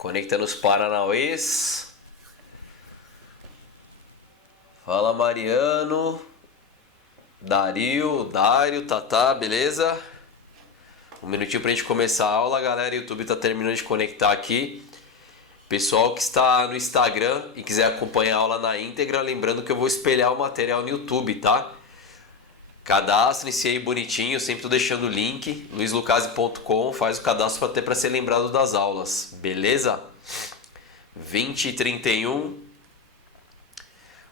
Conectando os Paranauês. Fala Mariano, Dário, Tatá, beleza? Um minutinho pra gente começar a aula, galera. O YouTube tá terminando de conectar aqui. Pessoal que está no Instagram e quiser acompanhar a aula na íntegra, lembrando que eu vou espelhar o material no YouTube, tá? Cadastrem-se aí bonitinho, sempre tô deixando o link, luislucase.com, faz o cadastro para ser lembrado das aulas, beleza? 20 e 31.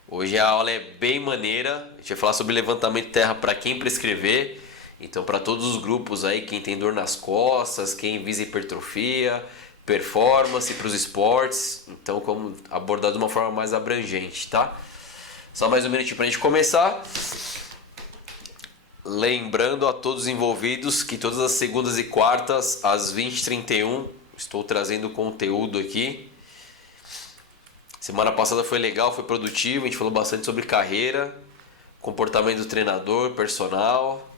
Hoje a aula é bem maneira, a gente vai falar sobre levantamento de terra para quem prescrever, então para todos os grupos aí, quem tem dor nas costas, quem visa hipertrofia, performance para os esportes, então como abordar de uma forma mais abrangente, tá? Só mais um minutinho para a gente começar. Lembrando a todos os envolvidos que todas as segundas e quartas às 20h31 estou trazendo conteúdo aqui. Semana passada foi legal, foi produtivo, a gente falou bastante sobre carreira, comportamento do treinador, personal.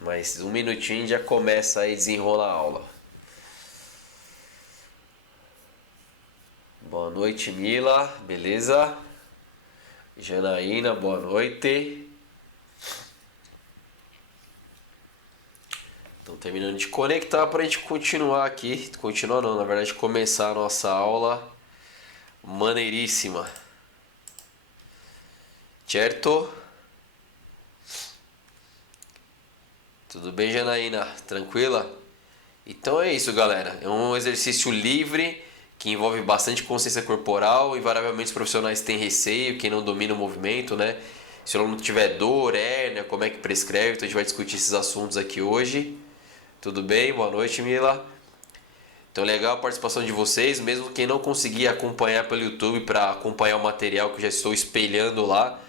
Mais um minutinho já começa aí a desenrolar a aula. Boa noite, Mila, beleza? Janaína, boa noite. Estão terminando de conectar para a gente continuar aqui. Continuar não, na verdade começar a nossa aula maneiríssima. Certo? Tudo bem, Janaína? Tranquila? Então é isso, galera. É um exercício livre que envolve bastante consciência corporal. Invariavelmente os profissionais têm receio, quem não domina o movimento, né? Se o aluno tiver dor, hérnia, como é que prescreve, então a gente vai discutir esses assuntos aqui hoje. Tudo bem? Boa noite, Mila. Então legal a participação de vocês, mesmo quem não conseguir acompanhar pelo YouTube para acompanhar o material que eu já estou espelhando lá.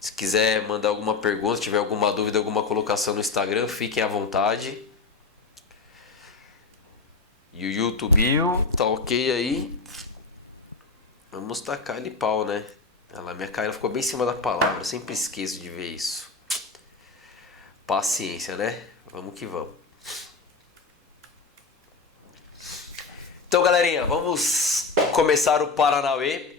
Se quiser mandar alguma pergunta, se tiver alguma dúvida, alguma colocação no Instagram, fiquem à vontade. E o YouTube tá ok aí. Vamos tacar ele pau, né? Olha lá, minha cara ficou bem em cima da palavra. Eu sempre esqueço de ver isso. Paciência, né? Vamos que vamos. Então, galerinha, vamos começar o Paranauê.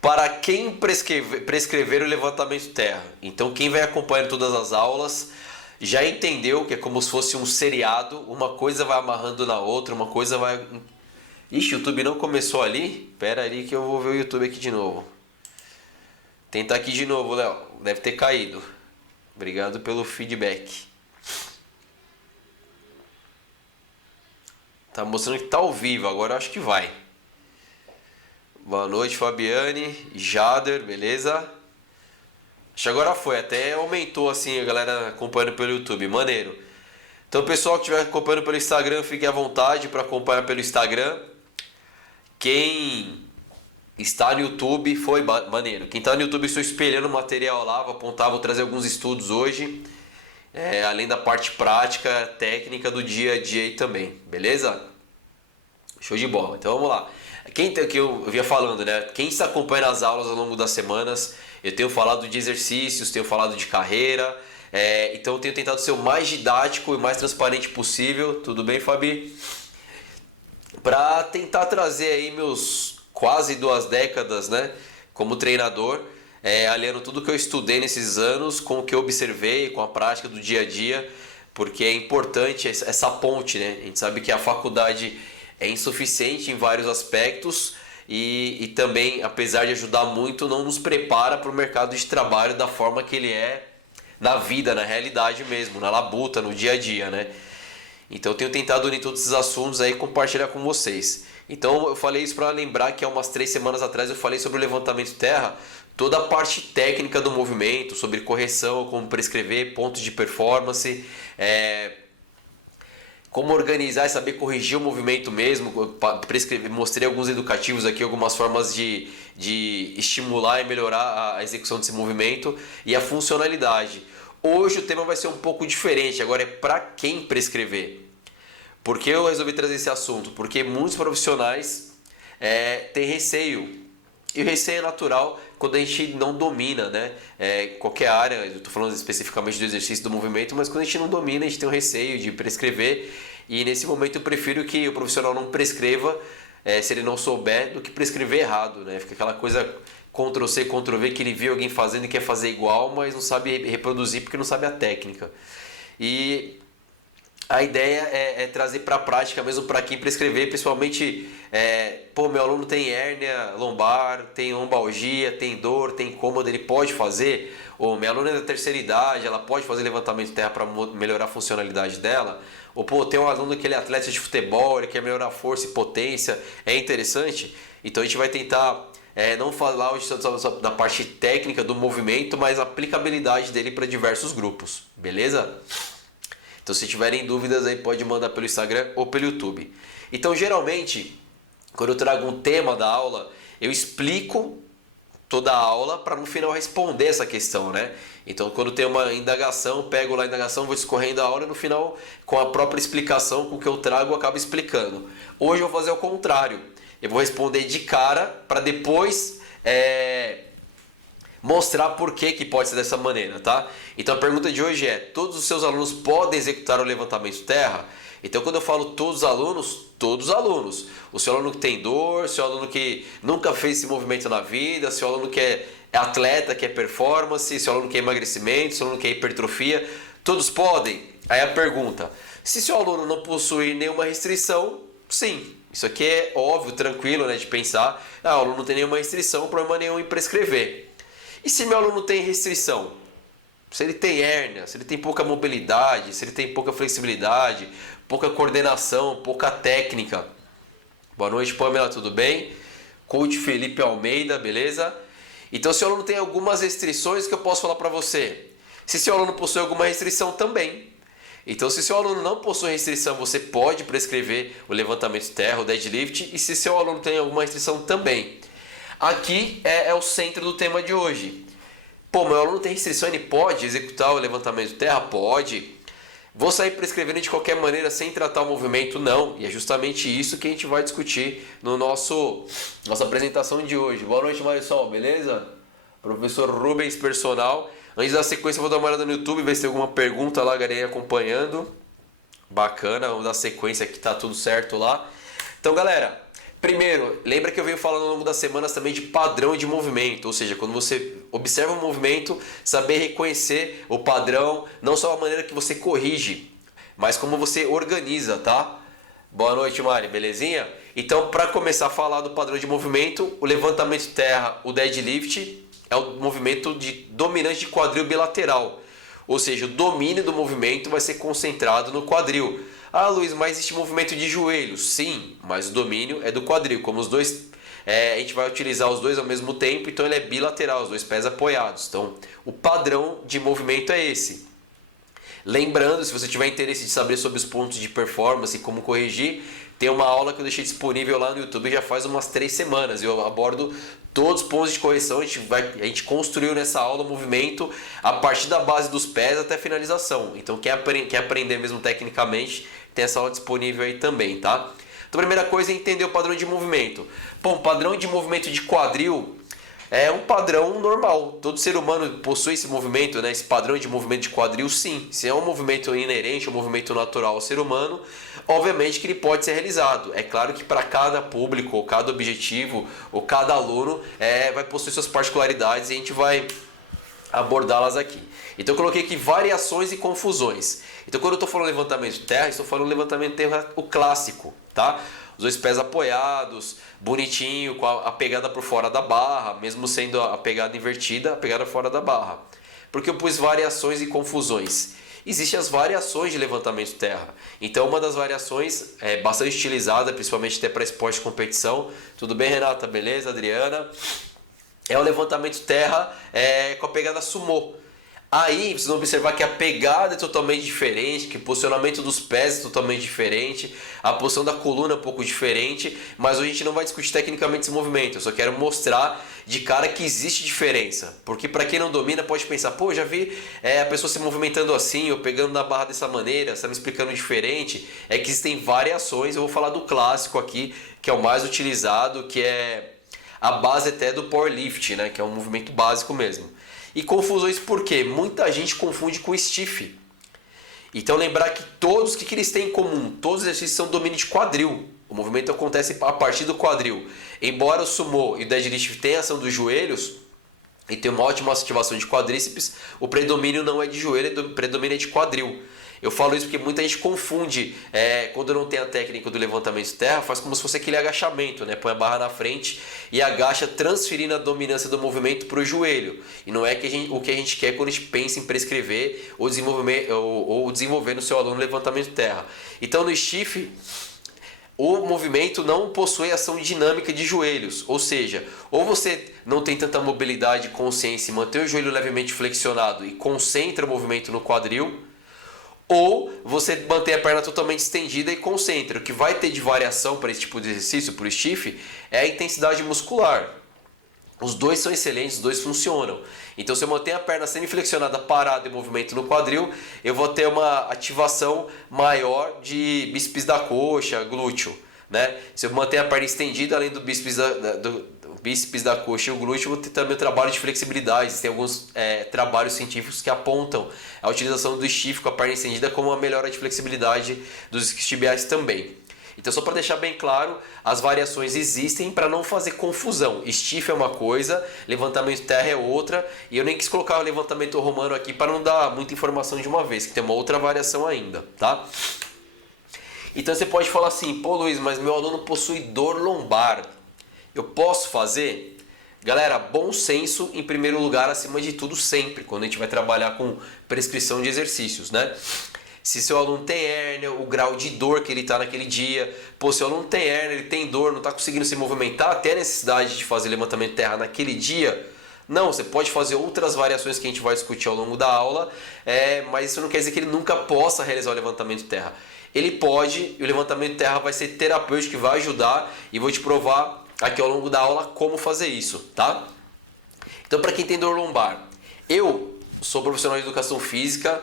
Para quem prescrever o levantamento de terra. Então, quem vai acompanhando todas as aulas já entendeu que é como se fosse um seriado, uma coisa vai amarrando na outra, uma coisa vai... Ixi, o YouTube não começou ali? Pera aí que eu vou ver o YouTube aqui de novo. Tentar aqui de novo, Léo. Deve ter caído. Obrigado pelo feedback. Tá mostrando que tá ao vivo, agora eu acho que vai. Boa noite, Fabiane, Jader, beleza? Acho que agora foi, até aumentou assim a galera acompanhando pelo YouTube, maneiro. Então, pessoal que estiver acompanhando pelo Instagram, fique à vontade para acompanhar pelo Instagram. Quem está no YouTube, foi maneiro. Quem está no YouTube, estou espelhando o material lá, vou apontar, vou trazer alguns estudos hoje. Além da parte prática, técnica do dia a dia aí também, beleza? Show de bola, então vamos lá. Que eu vinha falando, né? Quem está acompanhando as aulas ao longo das semanas, eu tenho falado de exercícios, tenho falado de carreira, então eu tenho tentado ser o mais didático e mais transparente possível. Tudo bem, Fabi? Para tentar trazer aí meus quase 2 décadas, né? Como treinador, aliando tudo que eu estudei nesses anos com o que eu observei, com a prática do dia a dia, porque é importante essa ponte, né? A gente sabe que a faculdade é insuficiente em vários aspectos e também, apesar de ajudar muito, não nos prepara para o mercado de trabalho da forma que ele é na vida, na realidade mesmo, na labuta, no dia a dia, né? Então eu tenho tentado unir todos esses assuntos aí e compartilhar com vocês. Então eu falei isso para lembrar que há umas 3 semanas atrás eu falei sobre o levantamento de terra, toda a parte técnica do movimento, sobre correção, como prescrever, pontos de performance, como organizar e saber corrigir o movimento mesmo, mostrei alguns educativos aqui, algumas formas de estimular e melhorar a execução desse movimento e a funcionalidade. Hoje o tema vai ser um pouco diferente, agora é para quem prescrever. Por que eu resolvi trazer esse assunto? Porque muitos profissionais têm receio, e o receio é natural quando a gente não domina, né? Qualquer área, eu estou falando especificamente do exercício do movimento, mas quando a gente não domina, a gente tem um receio de prescrever, e nesse momento eu prefiro que o profissional não prescreva se ele não souber, do que prescrever errado, né? Fica aquela coisa Ctrl+C, Ctrl+V, que ele viu alguém fazendo e quer fazer igual, mas não sabe reproduzir porque não sabe a técnica. E a ideia é trazer para a prática mesmo para quem prescrever, principalmente, meu aluno tem hérnia lombar, tem lombalgia, tem dor, tem incômodo, ele pode fazer? Ou minha aluna é da terceira idade, ela pode fazer levantamento de terra para melhorar a funcionalidade dela? Ou tem um aluno que ele é atleta de futebol, ele quer melhorar a força e potência, é interessante? Então a gente vai tentar não falar hoje só da parte técnica do movimento, mas a aplicabilidade dele para diversos grupos, beleza? Então se tiverem dúvidas aí pode mandar pelo Instagram ou pelo YouTube. Então geralmente, quando eu trago um tema da aula, eu explico toda a aula para no final responder essa questão, né? Então quando tem uma indagação, pego lá a indagação, vou discorrendo a aula e no final, com a própria explicação, com o que eu trago, eu acabo explicando. Hoje eu vou fazer o contrário. Eu vou responder de cara para depois mostrar por que pode ser dessa maneira, tá? Então a pergunta de hoje é: todos os seus alunos podem executar o levantamento terra? Então quando eu falo todos os alunos. O seu aluno que tem dor, o seu aluno que nunca fez esse movimento na vida, o seu aluno que é atleta, que é performance, o seu aluno que é emagrecimento, o seu aluno que é hipertrofia, todos podem? Aí a pergunta: se seu aluno não possui nenhuma restrição, sim. Isso aqui é óbvio, tranquilo, né, de pensar. O aluno não tem nenhuma restrição, problema nenhum em prescrever. E se meu aluno tem restrição? Se ele tem hérnia, se ele tem pouca mobilidade, se ele tem pouca flexibilidade, pouca coordenação, pouca técnica. Boa noite, Pamela, tudo bem? Coach Felipe Almeida, beleza? Então, se o aluno tem algumas restrições, que eu posso falar para você? Se seu aluno possui alguma restrição também. Então, se seu aluno não possui restrição, você pode prescrever o levantamento terra, o deadlift, e se seu aluno tem alguma restrição também. Aqui é o centro do tema de hoje. Meu aluno tem restrição, ele pode executar o levantamento terra? Pode. Vou sair prescrevendo de qualquer maneira sem tratar o movimento? Não. E é justamente isso que a gente vai discutir no nossa apresentação de hoje. Boa noite, Marisol, beleza? Professor Rubens Personal. Antes da sequência, eu vou dar uma olhada no YouTube, ver se tem alguma pergunta lá, galera acompanhando. Bacana, vamos dar sequência que tá tudo certo lá. Então, galera, primeiro, lembra que eu venho falando ao longo das semanas também de padrão de movimento, ou seja, quando você observa o movimento, saber reconhecer o padrão, não só a maneira que você corrige, mas como você organiza, tá? Boa noite, Mari, belezinha? Então, para começar a falar do padrão de movimento, o levantamento terra, o deadlift, é o movimento dominante de quadril bilateral, ou seja, o domínio do movimento vai ser concentrado no quadril. Ah, Luiz, mas existe movimento de joelho? Sim, mas o domínio é do quadril. Como os dois, a gente vai utilizar os dois ao mesmo tempo, então ele é bilateral, os dois pés apoiados. Então, o padrão de movimento é esse. Lembrando, se você tiver interesse de saber sobre os pontos de performance e como corrigir, tem uma aula que eu deixei disponível lá no YouTube já faz umas 3 semanas. Eu abordo todos os pontos de correção, a gente construiu nessa aula o movimento a partir da base dos pés até a finalização. Então quer aprender mesmo tecnicamente, tem essa aula disponível aí também, tá? Então a primeira coisa é entender o padrão de movimento. Bom, padrão de movimento de quadril é um padrão normal. Todo ser humano possui esse movimento, né? Esse padrão de movimento de quadril, sim. Se é um movimento inerente, um movimento natural ao ser humano, obviamente que ele pode ser realizado. É claro que para cada público, ou cada objetivo, ou cada aluno, vai possuir suas particularidades e a gente vai abordá-las aqui. Então eu coloquei aqui variações e confusões. Então quando eu estou falando levantamento de terra, estou falando levantamento de terra o clássico, tá? Os dois pés apoiados, bonitinho, com a pegada por fora da barra, mesmo sendo a pegada invertida, a pegada fora da barra. Porque eu pus variações e confusões. Existem as variações de levantamento de terra. Então uma das variações é bastante utilizada, principalmente até para esporte de competição. Tudo bem, Renata? Beleza? Adriana? É o levantamento de terra com a pegada sumô. Aí vocês vão observar que a pegada é totalmente diferente, que o posicionamento dos pés é totalmente diferente, a posição da coluna é um pouco diferente, mas hoje a gente não vai discutir tecnicamente esse movimento, eu só quero mostrar de cara que existe diferença, porque para quem não domina pode pensar, já vi a pessoa se movimentando assim, ou pegando na barra dessa maneira, você está me explicando diferente, é que existem variações, eu vou falar do clássico aqui, que é o mais utilizado, que é a base até do powerlift, né? Que é um movimento básico mesmo. E confusões por quê? Muita gente confunde com stiff. Então lembrar que todos, o que eles têm em comum? Todos os exercícios são domínio de quadril. O movimento acontece a partir do quadril. Embora o sumo e o deadlift tenham ação dos joelhos e tem uma ótima ativação de quadríceps, o predomínio não é de joelho, o predomínio é de quadril. Eu falo isso porque muita gente confunde, quando não tem a técnica do levantamento de terra, faz como se fosse aquele agachamento, né? Põe a barra na frente e agacha, transferindo a dominância do movimento para o joelho. E não é o que a gente quer quando a gente pensa em prescrever ou desenvolver no seu aluno levantamento de terra. Então no stiff, o movimento não possui ação dinâmica de joelhos, ou seja, ou você não tem tanta mobilidade e consciência e mantém o joelho levemente flexionado e concentra o movimento no quadril, ou você mantém a perna totalmente estendida e concentra. O que vai ter de variação para esse tipo de exercício, para o stiff, é a intensidade muscular. Os dois são excelentes, os dois funcionam. Então se eu mantenho a perna semiflexionada parada em movimento no quadril, eu vou ter uma ativação maior de bíceps da coxa, glúteo, né? Se eu mantenho a perna estendida, além do bíceps da coxa e o glúteo, eu vou ter também o trabalho de flexibilidade. Tem alguns trabalhos científicos que apontam a utilização do stiff com a perna estendida como uma melhora de flexibilidade dos isquiotibiais também. Então, só para deixar bem claro, as variações existem para não fazer confusão. Stiff é uma coisa, levantamento de terra é outra, e eu nem quis colocar o levantamento romano aqui para não dar muita informação de uma vez, que tem uma outra variação ainda, tá? Então você pode falar assim, pô Luiz, mas meu aluno possui dor lombar, eu posso fazer? Galera, bom senso em primeiro lugar, acima de tudo sempre, quando a gente vai trabalhar com prescrição de exercícios, né? Se seu aluno tem hérnia, o grau de dor que ele está naquele dia. Pô, se o aluno tem hérnia, ele tem dor, não está conseguindo se movimentar, até a necessidade de fazer levantamento de terra naquele dia. Não, você pode fazer outras variações que a gente vai discutir ao longo da aula, mas isso não quer dizer que ele nunca possa realizar o levantamento de terra. Ele pode, e o levantamento de terra vai ser terapêutico, que vai ajudar, e vou te provar aqui ao longo da aula como fazer isso, tá? Então, para quem tem dor lombar, eu sou profissional de educação física,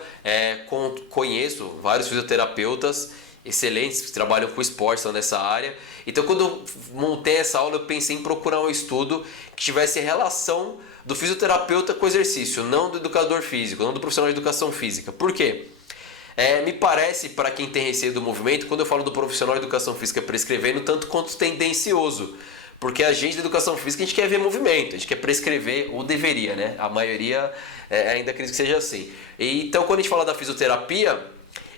conheço vários fisioterapeutas excelentes que trabalham com esporte, estão nessa área. Então, quando eu montei essa aula, eu pensei em procurar um estudo que tivesse relação do fisioterapeuta com o exercício, não do educador físico, não do profissional de educação física. Por quê? Me parece, para quem tem receio do movimento, quando eu falo do profissional de educação física prescrevendo, tanto quanto tendencioso. Porque a gente da educação física, a gente quer ver movimento, a gente quer prescrever, ou deveria, né? A maioria ainda acredita que seja assim. Então, quando a gente fala da fisioterapia,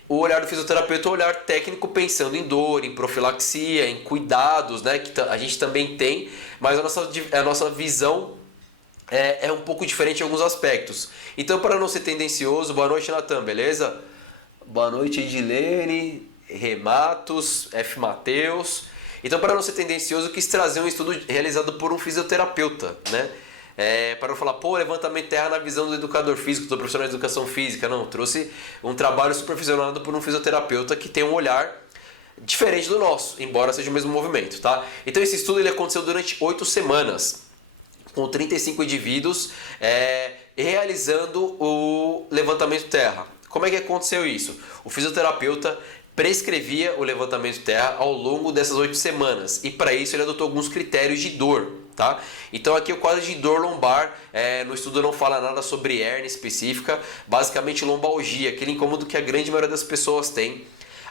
o olhar do fisioterapeuta é um olhar técnico pensando em dor, em profilaxia, em cuidados, né? Que a gente também tem, mas a nossa visão é um pouco diferente em alguns aspectos. Então, para não ser tendencioso, boa noite, Natan, beleza? Boa noite, Edilene, Rematos, F. Mateus. Então, para não ser tendencioso, eu quis trazer um estudo realizado por um fisioterapeuta, né? Para não falar, pô, levantamento de terra na visão do educador físico, do profissional de educação física. Não, trouxe um trabalho supervisionado por um fisioterapeuta que tem um olhar diferente do nosso, embora seja o mesmo movimento, tá? Então, esse estudo ele aconteceu durante 8 semanas, com 35 indivíduos realizando o levantamento de terra. Como é que aconteceu isso? O fisioterapeuta prescrevia o levantamento de terra ao longo dessas 8 semanas e para isso ele adotou alguns critérios de dor, tá? Então aqui o quadro de dor lombar, no estudo não fala nada sobre hérnia específica, basicamente lombalgia, aquele incômodo que a grande maioria das pessoas tem,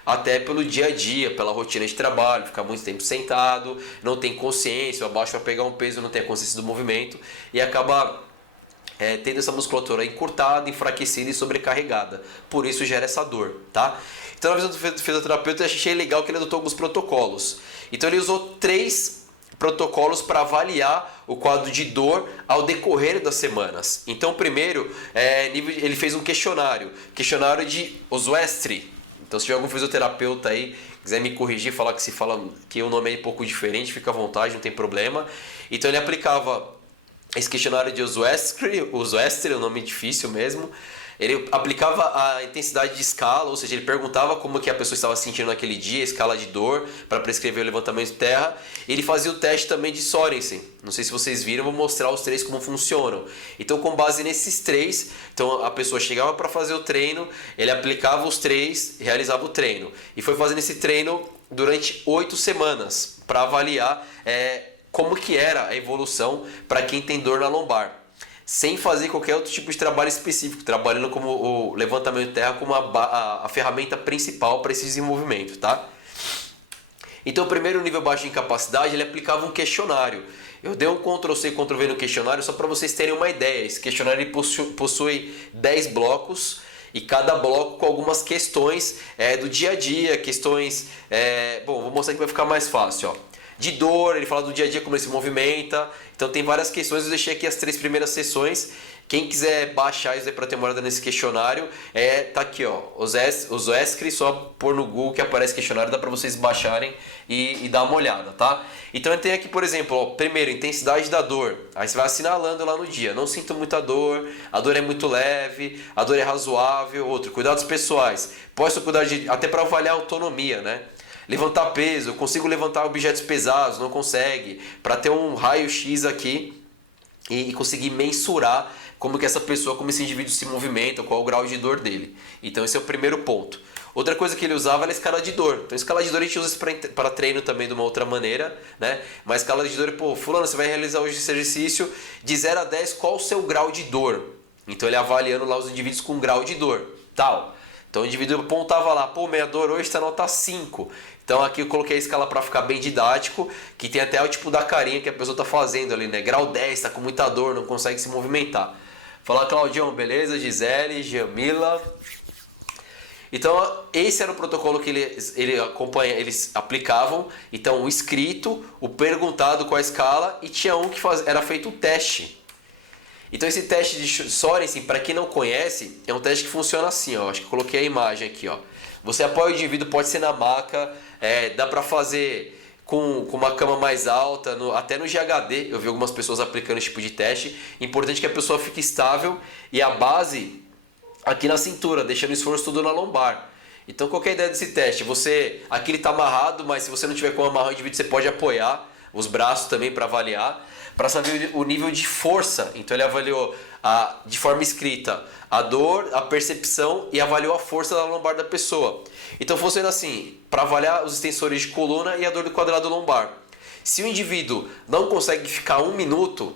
até pelo dia a dia, pela rotina de trabalho, ficar muito tempo sentado, não tem consciência, abaixo para pegar um peso, não tem a consciência do movimento e acaba tendo essa musculatura encurtada, enfraquecida e sobrecarregada. Por isso gera essa dor, tá? Então, na visão do fisioterapeuta, eu achei legal que ele adotou alguns protocolos. Então, ele usou 3 protocolos para avaliar o quadro de dor ao decorrer das semanas. Então, primeiro, ele fez um questionário de Oswestry. Então, se tiver algum fisioterapeuta aí, quiser me corrigir, falar que o nome é um pouco diferente, fica à vontade, não tem problema. Então, ele aplicava esse questionário de Oswestry, é um nome difícil mesmo. Ele aplicava a intensidade de escala, ou seja, ele perguntava como que a pessoa estava se sentindo naquele dia, escala de dor, para prescrever o levantamento de terra. Ele fazia o teste também de Sorensen. Não sei se vocês viram, vou mostrar os 3 como funcionam. Então, com base nesses 3, então a pessoa chegava para fazer o treino, ele aplicava os 3, realizava o treino. E foi fazendo esse treino durante 8 semanas, para avaliar como que era a evolução para quem tem dor na lombar, sem fazer qualquer outro tipo de trabalho específico, trabalhando como o levantamento de terra como a ferramenta principal para esse desenvolvimento, tá? Então, o primeiro nível baixo de incapacidade, ele aplicava um questionário. Eu dei um Ctrl+C, Ctrl+V no questionário só para vocês terem uma ideia. Esse questionário ele possui 10 blocos e cada bloco com algumas questões do dia a dia, questões... Bom, vou mostrar aqui para ficar mais fácil, ó. De dor, ele fala do dia a dia, como ele se movimenta. Então tem várias questões, eu deixei aqui as 3 primeiras sessões. Quem quiser baixar isso aí para ter uma olhada nesse questionário, tá aqui, ó, os ESCRI, só pôr no Google que aparece questionário, dá para vocês baixarem e dar uma olhada, tá? Então tem aqui, por exemplo, ó, primeiro, intensidade da dor. Aí você vai assinalando lá no dia, não sinto muita dor, a dor é muito leve, a dor é razoável. Outro, cuidados pessoais. Posso cuidar até para avaliar a autonomia, né? Levantar peso, eu consigo levantar objetos pesados, não consegue. Para ter um raio-x aqui e conseguir mensurar como que essa pessoa, como esse indivíduo se movimenta, qual é o grau de dor dele. Então esse é o primeiro ponto. Outra coisa que ele usava era a escala de dor. Então a escala de dor a gente usa para treino também de uma outra maneira, né? Mas a escala de dor, pô, fulano, você vai realizar hoje esse exercício de 0 a 10, qual o seu grau de dor? Então ele avaliando lá os indivíduos com grau de dor, tal. Então o indivíduo apontava lá, pô, minha dor hoje está nota 5. Então aqui eu coloquei a escala para ficar bem didático, que tem até o tipo da carinha que a pessoa está fazendo ali, né? Grau 10, está com muita dor, não consegue se movimentar. Fala, Claudião, beleza? Gisele, Jamila. Então esse era o protocolo que eles aplicavam. Então o escrito, o perguntado com a escala, e tinha um que era feito o teste. Então esse teste de Sorensen, para quem não conhece, é um teste que funciona assim, ó. Acho que eu coloquei a imagem aqui, ó. Você apoia o indivíduo, pode ser na maca, dá para fazer com uma cama mais alta, até no GHD, eu vi algumas pessoas aplicando esse tipo de teste. Importante que a pessoa fique estável e a base aqui na cintura, deixando o esforço tudo na lombar. Então qual que é a ideia desse teste? Aqui ele está amarrado, mas se você não tiver como amarrar o indivíduo, você pode apoiar os braços também para avaliar, para saber o nível de força. Então ele avaliou de forma escrita a dor, a percepção e avaliou a força da lombar da pessoa. Então funciona assim, para avaliar os extensores de coluna e a dor do quadrado lombar. Se o indivíduo não consegue ficar 1 minuto,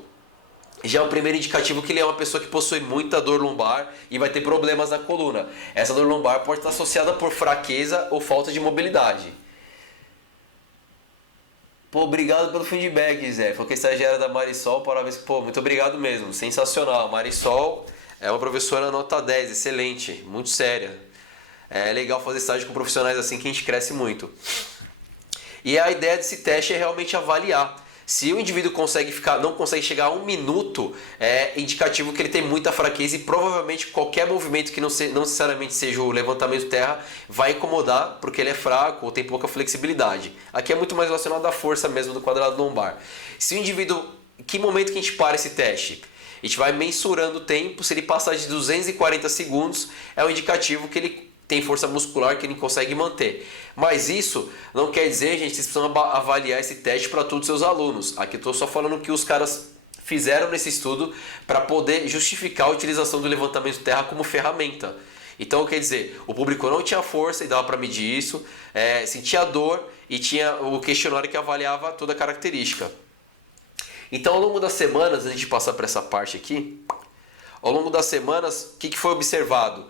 já é o primeiro indicativo que ele é uma pessoa que possui muita dor lombar e vai ter problemas na coluna. Essa dor lombar pode estar associada por fraqueza ou falta de mobilidade. Pô, obrigado pelo feedback, Zé. Foi que a estagiária da Marisol, pô, muito obrigado mesmo, sensacional. Marisol é uma professora nota 10, excelente, muito séria. É legal fazer estágio com profissionais assim que a gente cresce muito. E a ideia desse teste é realmente avaliar. Se o indivíduo não consegue chegar a 1 minuto, é indicativo que ele tem muita fraqueza e provavelmente qualquer movimento que não necessariamente seja o levantamento terra vai incomodar porque ele é fraco ou tem pouca flexibilidade. Aqui é muito mais relacionado à força mesmo do quadrado lombar. Se o indivíduo... Que momento que a gente para esse teste? A gente vai mensurando o tempo, se ele passar de 240 segundos, é um indicativo que ele tem força muscular que ele consegue manter. Mas isso não quer dizer, gente, que vocês precisam avaliar esse teste para todos os seus alunos. Aqui estou só falando o que os caras fizeram nesse estudo para poder justificar a utilização do levantamento terra como ferramenta. Então, quer dizer, o público não tinha força e dava para medir isso, sentia dor e tinha o questionário que avaliava toda a característica. Então, ao longo das semanas, antes de passar para essa parte aqui, ao longo das semanas, o que foi observado?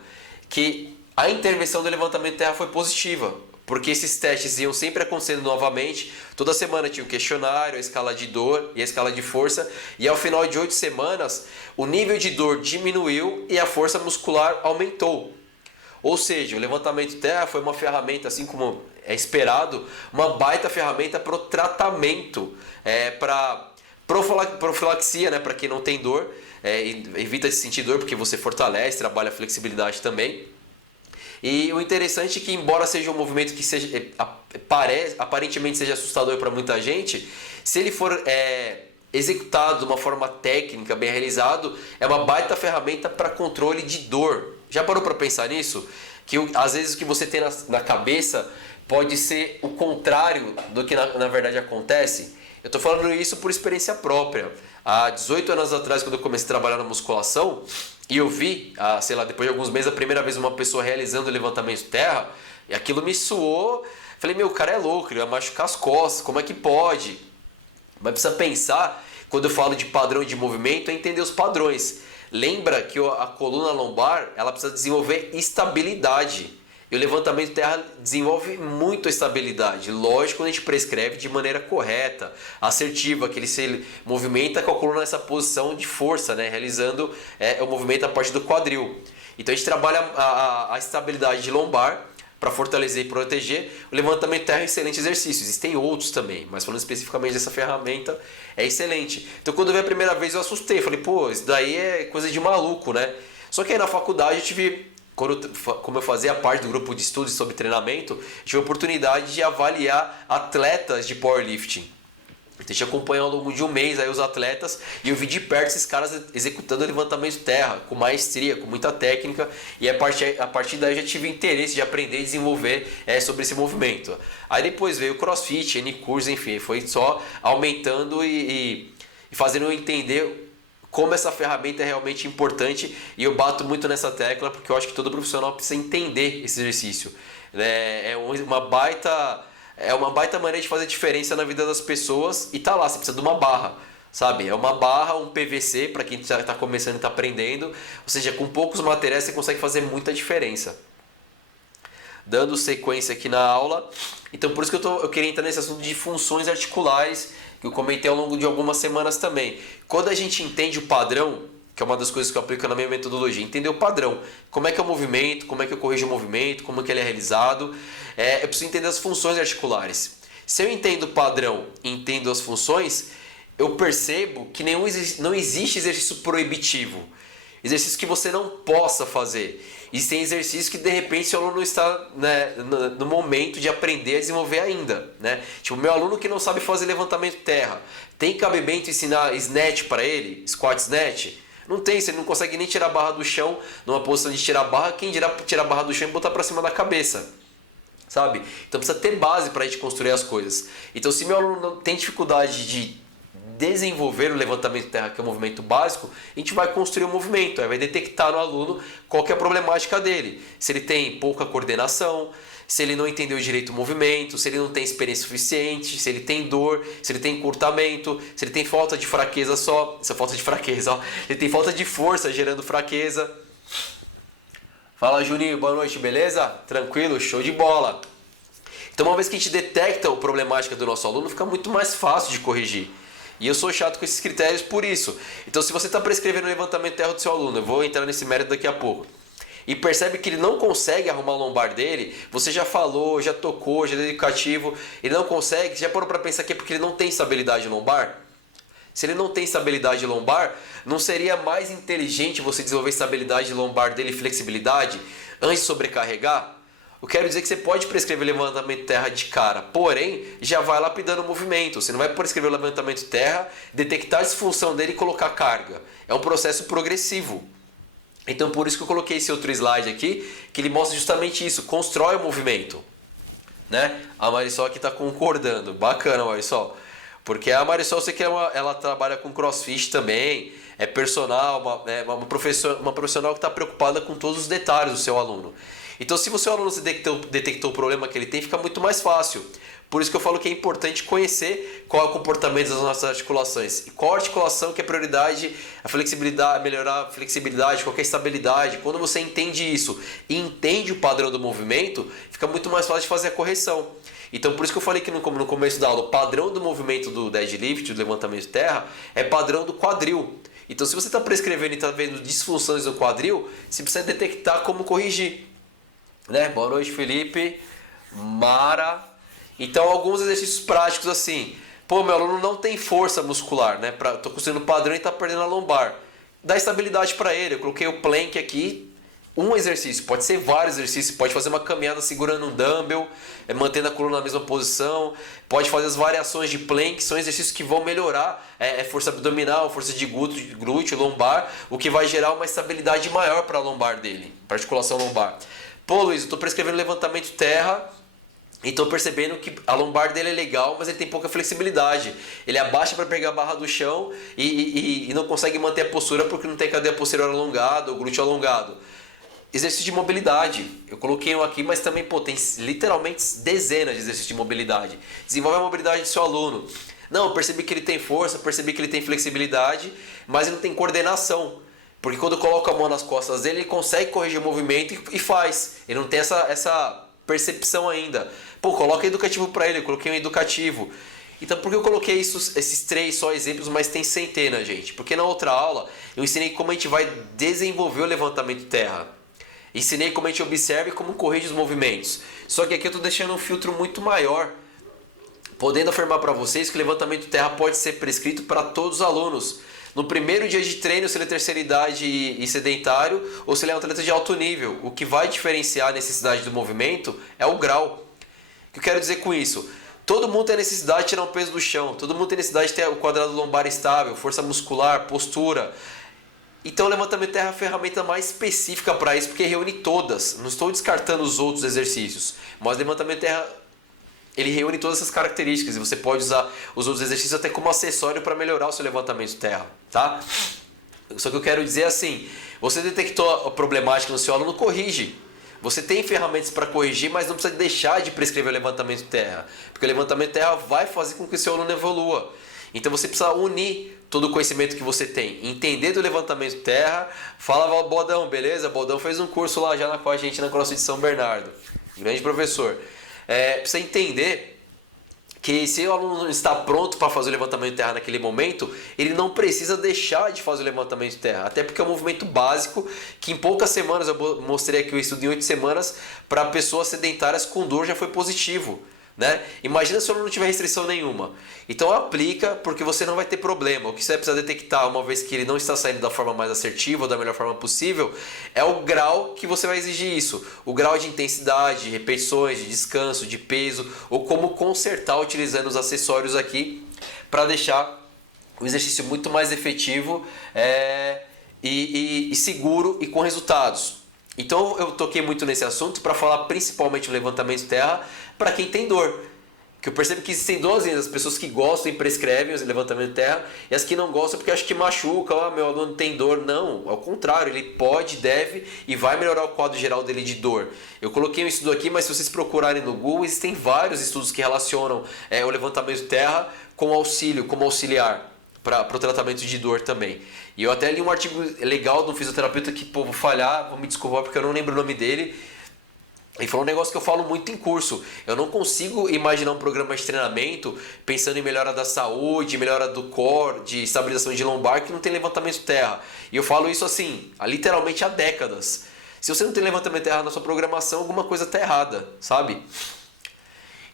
Que a intervenção do levantamento terra foi positiva, porque esses testes iam sempre acontecendo novamente. Toda semana tinha o questionário, a escala de dor e a escala de força. E ao final de 8 semanas, o nível de dor diminuiu e a força muscular aumentou. Ou seja, o levantamento terra foi uma ferramenta, assim como é esperado, uma baita ferramenta para o tratamento, para profilaxia, né, para quem não tem dor. Evita de sentir dor porque você fortalece, trabalha a flexibilidade também. E o interessante é que, embora seja um movimento que aparentemente seja assustador para muita gente, se ele for executado de uma forma técnica, bem realizado, é uma baita ferramenta para controle de dor. Já parou para pensar nisso? Que às vezes o que você tem na cabeça pode ser o contrário do que na verdade acontece? Eu estou falando isso por experiência própria. Há 18 anos atrás, quando eu comecei a trabalhar na musculação, e eu vi, depois de alguns meses, a primeira vez uma pessoa realizando o levantamento terra, e aquilo me suou. Falei, meu, o cara é louco, ele vai machucar as costas, como é que pode? Mas precisa pensar, quando eu falo de padrão de movimento, é entender os padrões. Lembra que a coluna lombar, ela precisa desenvolver estabilidade. E o levantamento de terra desenvolve muito a estabilidade. Lógico, quando a gente prescreve de maneira correta, assertiva, que ele se movimenta com a coluna nessa posição de força, né? Realizando o movimento a partir do quadril. Então a gente trabalha a estabilidade de lombar para fortalecer e proteger. O levantamento de terra é um excelente exercício. Existem outros também, mas falando especificamente dessa ferramenta, é excelente. Então quando eu vi a primeira vez eu assustei. Falei, pô, isso daí é coisa de maluco, né? Só que aí na faculdade eu tive... Como eu fazia parte do grupo de estudos sobre treinamento, tive a oportunidade de avaliar atletas de powerlifting. Então, a gente acompanhou ao longo de um mês aí os atletas e eu vi de perto esses caras executando levantamento de terra, com maestria, com muita técnica, e a partir daí eu já tive interesse de aprender e desenvolver sobre esse movimento. Aí depois veio o CrossFit, N-Curso, enfim, foi só aumentando e fazendo eu entender como essa ferramenta é realmente importante, e eu bato muito nessa tecla porque eu acho que todo profissional precisa entender esse exercício. É uma baita maneira de fazer diferença na vida das pessoas, e tá lá, você precisa de uma barra, sabe? É uma barra, um PVC para quem já está começando e está aprendendo, ou seja, com poucos materiais você consegue fazer muita diferença. Dando sequência aqui na aula, então por isso que eu queria entrar nesse assunto de funções articulares, que eu comentei ao longo de algumas semanas também. Quando a gente entende o padrão, que é uma das coisas que eu aplico na minha metodologia, entender o padrão, como é que é o movimento, como é que eu corrijo o movimento, como é que ele é realizado, eu preciso entender as funções articulares. Se eu entendo o padrão e entendo as funções, eu percebo que não existe exercício proibitivo, exercício que você não possa fazer. Existem exercícios que de repente o aluno está, né, no momento de aprender a desenvolver ainda, né? Tipo, meu aluno que não sabe fazer levantamento de terra, tem cabimento ensinar snatch para ele? Squat snatch? Não tem, você não consegue nem tirar a barra do chão numa posição de tirar a barra, quem dirá tirar a barra do chão e botar para cima da cabeça, sabe? Então precisa ter base para a gente construir as coisas. Então se meu aluno não tem dificuldade de desenvolver o levantamento de terra, que é o movimento básico, a gente vai construir o movimento, aí vai detectar no aluno qual que é a problemática dele. Se ele tem pouca coordenação, se ele não entendeu direito o movimento, se ele não tem experiência suficiente, se ele tem dor, se ele tem encurtamento, se ele tem falta de fraqueza só, essa falta de fraqueza, ó, ele tem falta de força gerando fraqueza. Fala Juninho, boa noite, beleza? Tranquilo? Show de bola! Então uma vez que a gente detecta a problemática do nosso aluno, fica muito mais fácil de corrigir. E eu sou chato com esses critérios por isso. Então se você está prescrevendo o levantamento de terra do seu aluno, eu vou entrar nesse mérito daqui a pouco, e percebe que ele não consegue arrumar a lombar dele, você já falou, já tocou, já deu educativo, ele não consegue, já parou para pensar que é porque ele não tem estabilidade lombar? Se ele não tem estabilidade lombar, não seria mais inteligente você desenvolver estabilidade lombar dele e flexibilidade antes de sobrecarregar? Eu quero dizer que você pode prescrever levantamento de terra de cara, porém já vai lapidando o movimento. Você não vai prescrever o levantamento de terra, detectar a disfunção dele e colocar carga. É um processo progressivo. Então por isso que eu coloquei esse outro slide aqui, que ele mostra justamente isso, constrói o movimento, né? A Marisol aqui está concordando, bacana Marisol, porque a Marisol eu sei que ela trabalha com CrossFit também, é personal, uma profissional que está preocupada com todos os detalhes do seu aluno. Então se o seu aluno detectou o problema que ele tem, fica muito mais fácil. Por isso que eu falo que é importante conhecer qual é o comportamento das nossas articulações. E qual articulação que é prioridade, a flexibilidade, melhorar a flexibilidade, qual que é a estabilidade. Quando você entende isso e entende o padrão do movimento, fica muito mais fácil de fazer a correção. Então por isso que eu falei que no começo da aula, o padrão do movimento do deadlift, do levantamento de terra, é padrão do quadril. Então se você está prescrevendo e está vendo disfunções no quadril, você precisa detectar como corrigir. Né? Boa noite, Felipe. Mara. Então, alguns exercícios práticos assim. Pô, meu aluno não tem força muscular, né? Tô construindo padrão e tá perdendo a lombar. Dá estabilidade para ele. Eu coloquei o plank aqui. Um exercício, pode ser vários exercícios. Pode fazer uma caminhada segurando um dumbbell, mantendo a coluna na mesma posição. Pode fazer as variações de plank. São exercícios que vão melhorar força abdominal, força de glúteo, lombar, o que vai gerar uma estabilidade maior para a lombar dele, para a articulação lombar. Pô, Luiz, eu tô prescrevendo levantamento de terra e tô percebendo que a lombar dele é legal, mas ele tem pouca flexibilidade. Ele abaixa para pegar a barra do chão e não consegue manter a postura porque não tem cadeia posterior alongada ou glúteo alongado. Exercício de mobilidade. Eu coloquei um aqui, mas também tem literalmente dezenas de exercícios de mobilidade. Desenvolve a mobilidade do seu aluno. Não, eu percebi que ele tem força, percebi que ele tem flexibilidade, mas ele não tem coordenação. Porque quando eu coloco a mão nas costas dele, ele consegue corrigir o movimento e faz. Ele não tem essa percepção ainda. Pô, coloca educativo para ele, eu coloquei um educativo. Então por que eu coloquei esses 3 só exemplos, mas tem centenas, gente? Porque na outra aula eu ensinei como a gente vai desenvolver o levantamento terra. Ensinei como a gente observa e como corrige os movimentos. Só que aqui eu estou deixando um filtro muito maior, podendo afirmar para vocês que o levantamento terra pode ser prescrito para todos os alunos. No primeiro dia de treino, se ele é terceira idade e sedentário, ou se ele é um atleta de alto nível. O que vai diferenciar a necessidade do movimento é o grau. O que eu quero dizer com isso? Todo mundo tem necessidade de tirar um peso do chão, todo mundo tem necessidade de ter o quadrado lombar estável, força muscular, postura. Então o levantamento terra é a ferramenta mais específica para isso, porque reúne todas. Não estou descartando os outros exercícios, mas o levantamento terra ele reúne todas essas características e você pode usar os outros exercícios até como acessório para melhorar o seu levantamento terra, tá? Só que eu quero dizer assim, você detectou a problemática no seu aluno, corrige. Você tem ferramentas para corrigir, mas não precisa deixar de prescrever o levantamento terra, porque o levantamento terra vai fazer com que o seu aluno evolua. Então você precisa unir todo o conhecimento que você tem, entender do levantamento terra. Fala, Bodão, beleza? Bodão fez um curso lá já com a gente na CrossFit de São Bernardo, grande professor. Precisa entender que se o aluno não está pronto para fazer o levantamento terra naquele momento, ele não precisa deixar de fazer o levantamento terra, até porque é um movimento básico que em poucas semanas, eu mostrei aqui o estudo em 8 semanas, para pessoas sedentárias com dor já foi positivo. Né? Imagina se o aluno não tiver restrição nenhuma. Então aplica, porque você não vai ter problema. O que você vai precisar detectar, uma vez que ele não está saindo da forma mais assertiva ou da melhor forma possível, é o grau que você vai exigir isso. O grau de intensidade, de repetições, de descanso, de peso, ou como consertar utilizando os acessórios aqui para deixar o exercício muito mais efetivo e seguro e com resultados. Então eu toquei muito nesse assunto para falar principalmente do levantamento terra para quem tem dor. Que eu percebo que existem 2 linhas, as pessoas que gostam e prescrevem o levantamento terra e as que não gostam porque acham que machuca, meu aluno tem dor. Não, ao contrário, ele pode, deve e vai melhorar o quadro geral dele de dor. Eu coloquei um estudo aqui, mas se vocês procurarem no Google, existem vários estudos que relacionam o levantamento terra com auxílio, como auxiliar para o tratamento de dor também. E eu até li um artigo legal de um fisioterapeuta que, vou falhar, vou me desculpar porque eu não lembro o nome dele. E foi um negócio que eu falo muito em curso. Eu não consigo imaginar um programa de treinamento pensando em melhora da saúde, melhora do core, de estabilização de lombar, que não tem levantamento terra. E eu falo isso assim, literalmente há décadas. Se você não tem levantamento terra na sua programação, alguma coisa está errada, sabe?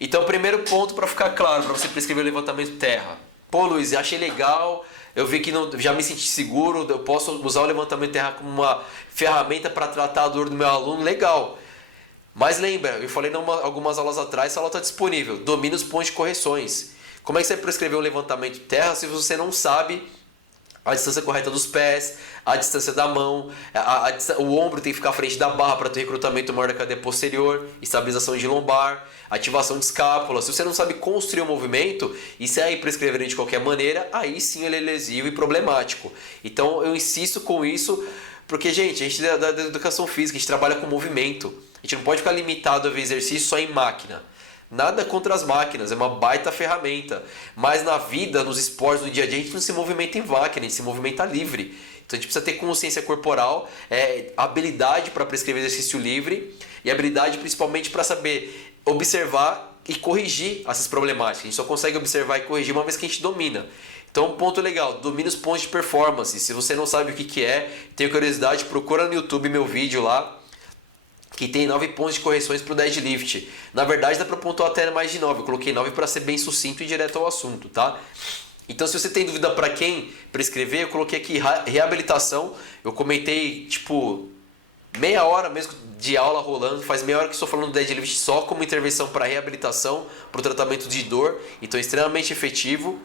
Então, primeiro ponto para ficar claro, para você prescrever o levantamento terra. Pô, Luiz, achei legal, eu vi que já me senti seguro, eu posso usar o levantamento terra como uma ferramenta para tratar a dor do meu aluno, legal. Mas lembra, eu falei algumas aulas atrás, essa aula está disponível, domina os pontos de correções. Como é que você vai prescrever um levantamento terra se você não sabe a distância correta dos pés, a distância da mão, o ombro tem que ficar à frente da barra para ter recrutamento maior da cadeia posterior, estabilização de lombar, ativação de escápula. Se você não sabe construir o movimento e sair prescrevendo de qualquer maneira, aí sim ele é lesivo e problemático. Então eu insisto com isso, porque gente, a gente é da educação física, a gente trabalha com movimento. A gente não pode ficar limitado a ver exercício só em máquina. Nada contra as máquinas, é uma baita ferramenta. Mas na vida, nos esportes, no dia a dia, a gente não se movimenta em máquina, a gente se movimenta livre. Então a gente precisa ter consciência corporal, habilidade para prescrever exercício livre e habilidade principalmente para saber observar e corrigir essas problemáticas. A gente só consegue observar e corrigir uma vez que a gente domina. Então, um ponto legal, domina os pontos de performance. Se você não sabe o que é, tem curiosidade, procura no YouTube meu vídeo lá, que tem 9 pontos de correções para o deadlift. Na verdade, dá para pontuar até mais de 9. Eu coloquei 9 para ser bem sucinto e direto ao assunto, tá? Então, se você tem dúvida para quem prescrever, eu coloquei aqui reabilitação. Eu comentei, meia hora mesmo de aula rolando. Faz meia hora que estou falando do deadlift só como intervenção para reabilitação, para o tratamento de dor. Então, é extremamente efetivo.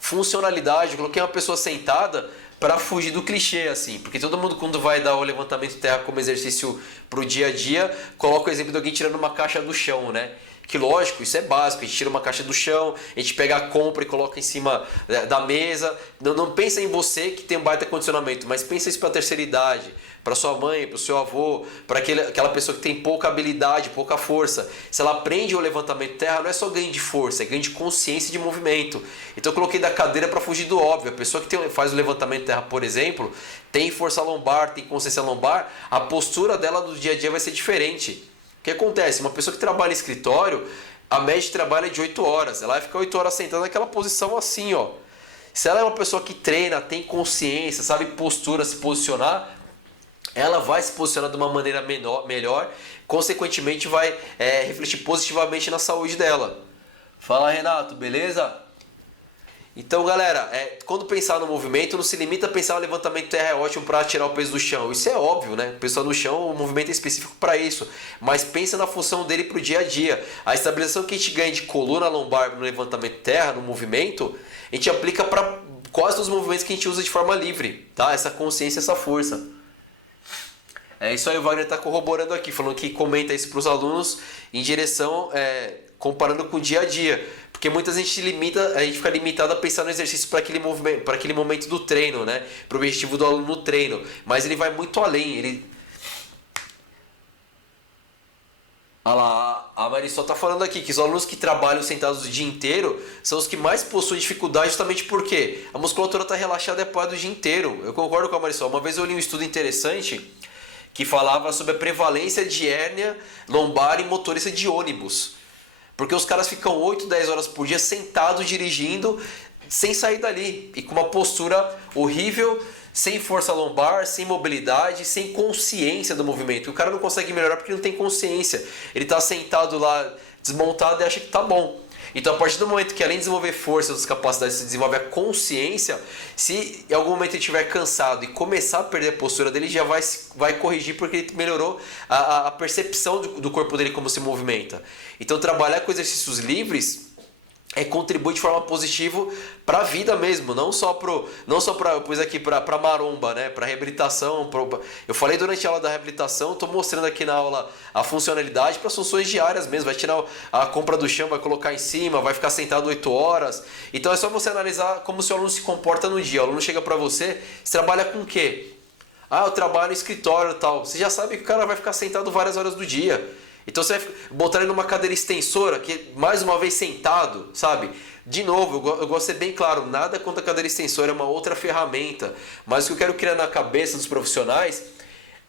Funcionalidade, eu coloquei uma pessoa sentada para fugir do clichê, assim. Porque todo mundo, quando vai dar o levantamento de terra como exercício pro dia a dia, coloca o exemplo de alguém tirando uma caixa do chão, né? Que lógico, isso é básico, a gente tira uma caixa do chão, a gente pega a compra e coloca em cima da mesa. Não pensa em você que tem um baita condicionamento, mas pensa isso para a terceira idade, para sua mãe, para o seu avô, para aquela pessoa que tem pouca habilidade, pouca força. Se ela aprende o levantamento de terra, não é só ganho de força, é ganho de consciência e de movimento. Então eu coloquei da cadeira para fugir do óbvio. A pessoa que faz o levantamento de terra, por exemplo, tem força lombar, tem consciência lombar, a postura dela no dia a dia vai ser diferente. O que acontece? Uma pessoa que trabalha em escritório, a média de trabalho é de 8 horas. Ela vai ficar 8 horas sentada naquela posição assim, ó. Se ela é uma pessoa que treina, tem consciência, sabe postura, se posicionar, ela vai se posicionar de uma maneira melhor, consequentemente vai refletir positivamente na saúde dela. Fala, Renato, beleza? Então, galera, quando pensar no movimento, não se limita a pensar no levantamento de terra é ótimo para tirar o peso do chão. Isso é óbvio, né? O pessoal no chão, o movimento é específico para isso. Mas pensa na função dele para o dia a dia. A estabilização que a gente ganha de coluna lombar no levantamento de terra, no movimento, a gente aplica para quase todos os movimentos que a gente usa de forma livre, tá? Essa consciência, essa força. É isso aí, o Wagner está corroborando aqui, falando que comenta isso para os alunos em direção, comparando com o dia a dia. Porque muitas vezes a gente fica limitado a pensar no exercício para aquele momento do treino, né? Para o objetivo do aluno no treino. Mas ele vai muito além. Olha lá, a Marisol está falando aqui que os alunos que trabalham sentados o dia inteiro são os que mais possuem dificuldade, justamente porque a musculatura está relaxada e apoiada o dia inteiro. Eu concordo com a Marisol. Uma vez eu li um estudo interessante que falava sobre a prevalência de hérnia lombar em motorista de ônibus. Porque os caras ficam 8, 10 horas por dia sentados dirigindo sem sair dali. E com uma postura horrível, sem força lombar, sem mobilidade, sem consciência do movimento. O cara não consegue melhorar porque não tem consciência. Ele está sentado lá desmontado e acha que está bom. Então, a partir do momento que, além de desenvolver força, as capacidades, se desenvolve a consciência, se em algum momento ele estiver cansado e começar a perder a postura dele, já vai corrigir porque ele melhorou a percepção do corpo dele como se movimenta. Então, trabalhar com exercícios livres contribui de forma positiva para a vida mesmo, não só para eu pus aqui para maromba, né, para reabilitação. Eu falei durante a aula da reabilitação, estou mostrando aqui na aula a funcionalidade para as funções diárias mesmo. Vai tirar a compra do chão, vai colocar em cima, vai ficar sentado 8 horas. Então é só você analisar como o seu aluno se comporta no dia. O aluno chega para você trabalha com o quê? Ah, eu trabalho no escritório e tal. Você já sabe que o cara vai ficar sentado várias horas do dia. Então você vai botar ele numa cadeira extensora, que mais uma vez sentado, sabe? De novo, eu gosto de ser bem claro, nada contra a cadeira extensora, é uma outra ferramenta. Mas o que eu quero criar na cabeça dos profissionais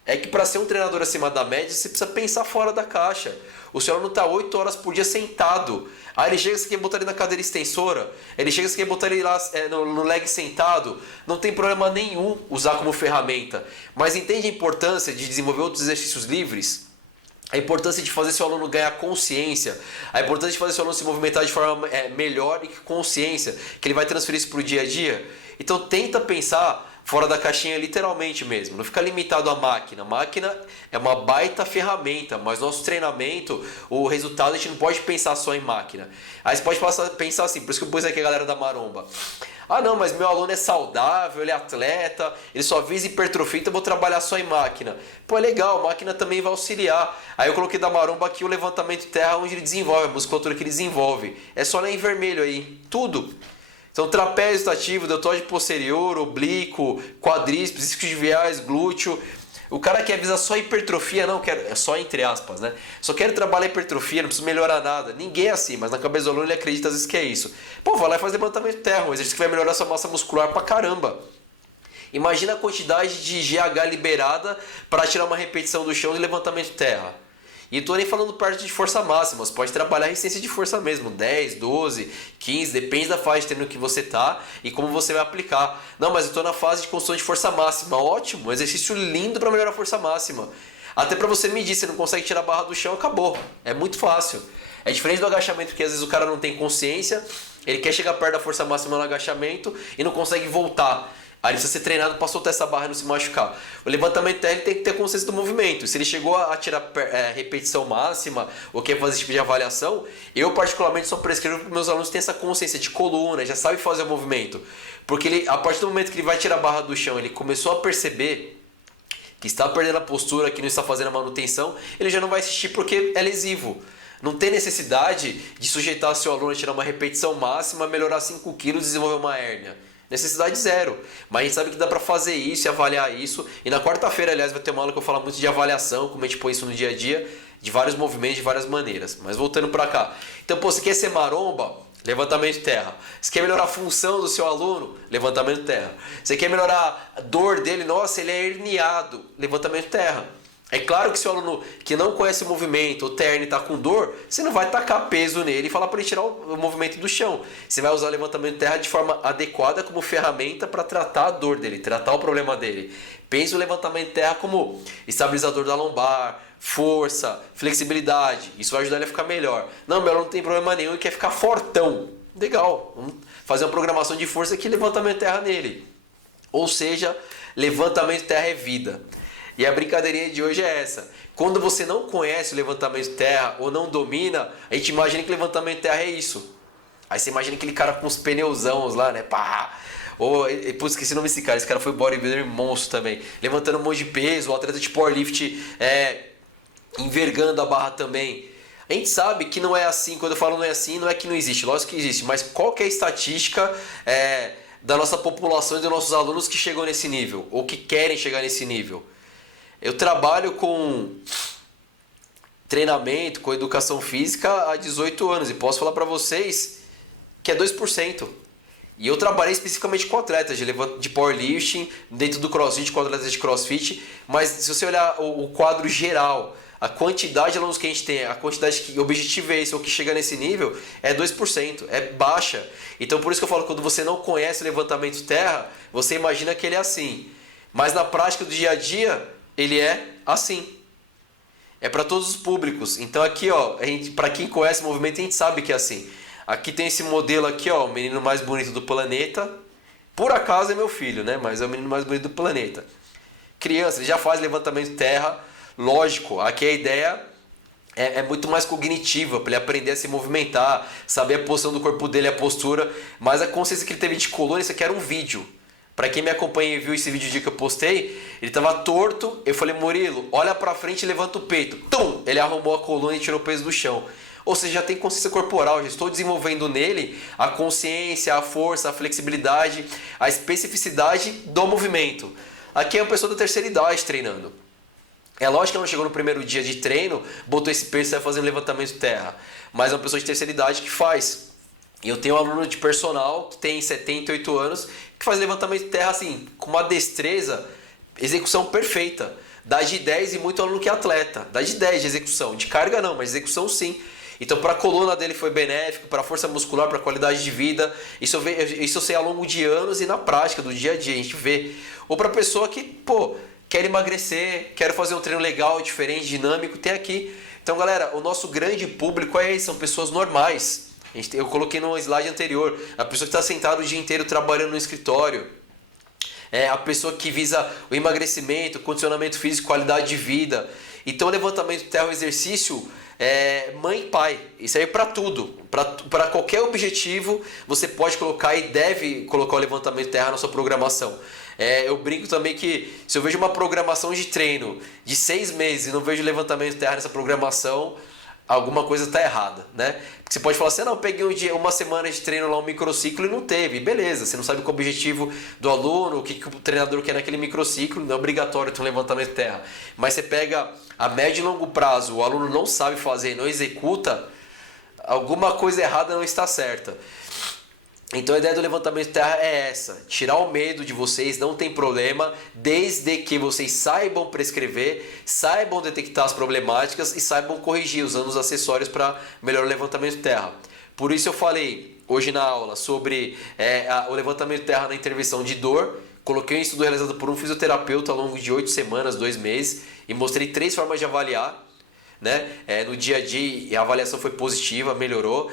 é que para ser um treinador acima da média, você precisa pensar fora da caixa. O seu aluno está 8 horas por dia sentado. Aí ele chega, você quer botar ele na cadeira extensora, ele chega, você quer botar ele lá no leg sentado, não tem problema nenhum usar como ferramenta. Mas entende a importância de desenvolver outros exercícios livres? A importância de fazer seu aluno ganhar consciência, a importância de fazer seu aluno se movimentar de forma melhor e com consciência, que ele vai transferir isso para o dia a dia. Então tenta pensar fora da caixinha literalmente mesmo, não fica limitado à máquina. A máquina é uma baita ferramenta, mas nosso treinamento, o resultado a gente não pode pensar só em máquina. Aí você pode pensar assim, por isso que eu pus aqui a galera da maromba. Ah não, mas meu aluno é saudável, ele é atleta, ele só visa hipertrofia, então eu vou trabalhar só em máquina. Pô, é legal, a máquina também vai auxiliar. Aí eu coloquei da maromba aqui o levantamento de terra onde ele desenvolve, a musculatura que ele desenvolve. É só ler em vermelho aí, tudo. Então trapézio ativo, deltoide posterior, oblíquo, quadríceps, isquiotibiais, glúteo. O cara quer visar só hipertrofia, não quer, é só entre aspas, né? Só quero trabalhar hipertrofia, não preciso melhorar nada. Ninguém é assim, mas na cabeça do aluno ele acredita às vezes que é isso. Pô, vai lá e faz levantamento de terra, um exercício que vai melhorar sua massa muscular pra caramba. Imagina a quantidade de GH liberada para tirar uma repetição do chão de levantamento de terra. E estou nem falando parte de força máxima, você pode trabalhar a resistência de força mesmo, 10, 12, 15, depende da fase de treino que você está e como você vai aplicar. Não, mas eu estou na fase de construção de força máxima, ótimo, um exercício lindo para melhorar a força máxima. Até para você medir, você não consegue tirar a barra do chão, acabou, é muito fácil. É diferente do agachamento que às vezes o cara não tem consciência, ele quer chegar perto da força máxima no agachamento e não consegue voltar. Aí ele precisa ser treinado para soltar essa barra e não se machucar. O levantamento de terra ele tem que ter consciência do movimento. Se ele chegou a tirar repetição máxima ou quer fazer esse tipo de avaliação, eu particularmente só prescrevo para meus alunos terem essa consciência de coluna, já sabe fazer o movimento. Porque ele, a partir do momento que ele vai tirar a barra do chão, ele começou a perceber que está perdendo a postura, que não está fazendo a manutenção, ele já não vai assistir porque é lesivo. Não tem necessidade de sujeitar seu aluno a tirar uma repetição máxima, melhorar 5 quilos e desenvolver uma hérnia. Necessidade zero. Mas a gente sabe que dá para fazer isso e avaliar isso. E na quarta-feira, aliás, vai ter uma aula que eu falo muito de avaliação, como a gente põe isso no dia a dia, de vários movimentos, de várias maneiras. Mas voltando para cá. Então, pô, você quer ser maromba? Levantamento de terra. Você quer melhorar a função do seu aluno? Levantamento de terra. Você quer melhorar a dor dele? Nossa, ele é herniado. Levantamento de terra. É claro que se o aluno que não conhece o movimento, o terno está com dor, você não vai tacar peso nele e falar para ele tirar o movimento do chão. Você vai usar o levantamento de terra de forma adequada como ferramenta para tratar a dor dele, tratar o problema dele. Pense o levantamento de terra como estabilizador da lombar, força, flexibilidade. Isso vai ajudar ele a ficar melhor. Não, meu aluno não tem problema nenhum e quer ficar fortão. Legal, vamos fazer uma programação de força que levantamento de terra nele. Ou seja, levantamento de terra é vida. E a brincadeirinha de hoje é essa. Quando você não conhece o levantamento de terra ou não domina, a gente imagina que levantamento de terra é isso. Aí você imagina aquele cara com os pneuzãos lá, né? Pá! Ou, putz, esqueci o nome desse cara. Esse cara foi bodybuilder monstro também. Levantando um monte de peso, o atleta de powerlift envergando a barra também. A gente sabe que não é assim. Quando eu falo não é assim, não é que não existe. Lógico que existe. Mas qual que é a estatística da nossa população e dos nossos alunos que chegam nesse nível? Ou que querem chegar nesse nível? Eu trabalho com treinamento, com educação física há 18 anos e posso falar para vocês que é 2%. E eu trabalhei especificamente com atletas de powerlifting, dentro do crossfit, com atletas de crossfit, mas se você olhar o quadro geral, a quantidade de alunos que a gente tem, a quantidade que o objetivo é esse, ou que chega nesse nível, é 2%, é baixa. Então por isso que eu falo, quando você não conhece o levantamento terra, você imagina que ele é assim. Mas na prática do dia a dia, ele é assim. É para todos os públicos. Então aqui, ó, para quem conhece o movimento, a gente sabe que é assim. Aqui tem esse modelo aqui, ó, o menino mais bonito do planeta. Por acaso é meu filho, né? Mas é o menino mais bonito do planeta. Criança, ele já faz levantamento terra. Lógico, aqui a ideia é muito mais cognitiva, para ele aprender a se movimentar, saber a posição do corpo dele, a postura. Mas a consciência que ele teve de coluna, isso aqui era um vídeo. Para quem me acompanha e viu esse vídeo dia que eu postei, ele estava torto. Eu falei, Murilo, olha para frente e levanta o peito. Tum! Ele arrumou a coluna e tirou o peso do chão. Ou seja, já tem consciência corporal, já estou desenvolvendo nele a consciência, a força, a flexibilidade, a especificidade do movimento. Aqui é uma pessoa da terceira idade treinando. É lógico que ela não chegou no primeiro dia de treino, botou esse peso e vai fazer um levantamento de terra. Mas é uma pessoa de terceira idade que faz. E eu tenho um aluno de personal que tem 78 anos que faz levantamento de terra assim, com uma destreza, execução perfeita. Dá de 10 e muito aluno que é atleta. Dá de 10 de execução. De carga não, mas de execução sim. Então para a coluna dele foi benéfico, para a força muscular, para a qualidade de vida. Isso eu sei ao longo de anos e na prática, do dia a dia, a gente vê. Ou para a pessoa que, pô, quer emagrecer, quer fazer um treino legal, diferente, dinâmico, tem aqui. Então galera, o nosso grande público é esse, são pessoas normais. Eu coloquei no slide anterior, a pessoa que está sentada o dia inteiro trabalhando no escritório, a pessoa que visa o emagrecimento, condicionamento físico, qualidade de vida. Então o levantamento de terra é um exercício mãe e pai, isso aí é para tudo, para qualquer objetivo você pode colocar e deve colocar o levantamento de terra na sua programação. Eu brinco também que se eu vejo uma programação de treino de 6 meses e não vejo levantamento de terra nessa programação, alguma coisa está errada, né? Porque você pode falar assim, não, eu peguei uma semana de treino lá, um microciclo e não teve. Beleza, você não sabe qual é o objetivo do aluno, o que o treinador quer naquele microciclo, não é obrigatório ter um levantamento de terra. Mas você pega a médio e longo prazo, o aluno não sabe fazer, não executa, alguma coisa errada não está certa. Então a ideia do levantamento de terra é essa, tirar o medo de vocês, não tem problema, desde que vocês saibam prescrever, saibam detectar as problemáticas e saibam corrigir usando os acessórios para melhorar o levantamento de terra. Por isso eu falei hoje na aula sobre o levantamento de terra na intervenção de dor, coloquei um estudo realizado por um fisioterapeuta ao longo de 8 semanas, 2 meses, e mostrei 3 formas de avaliar, né? No dia a dia a avaliação foi positiva, melhorou.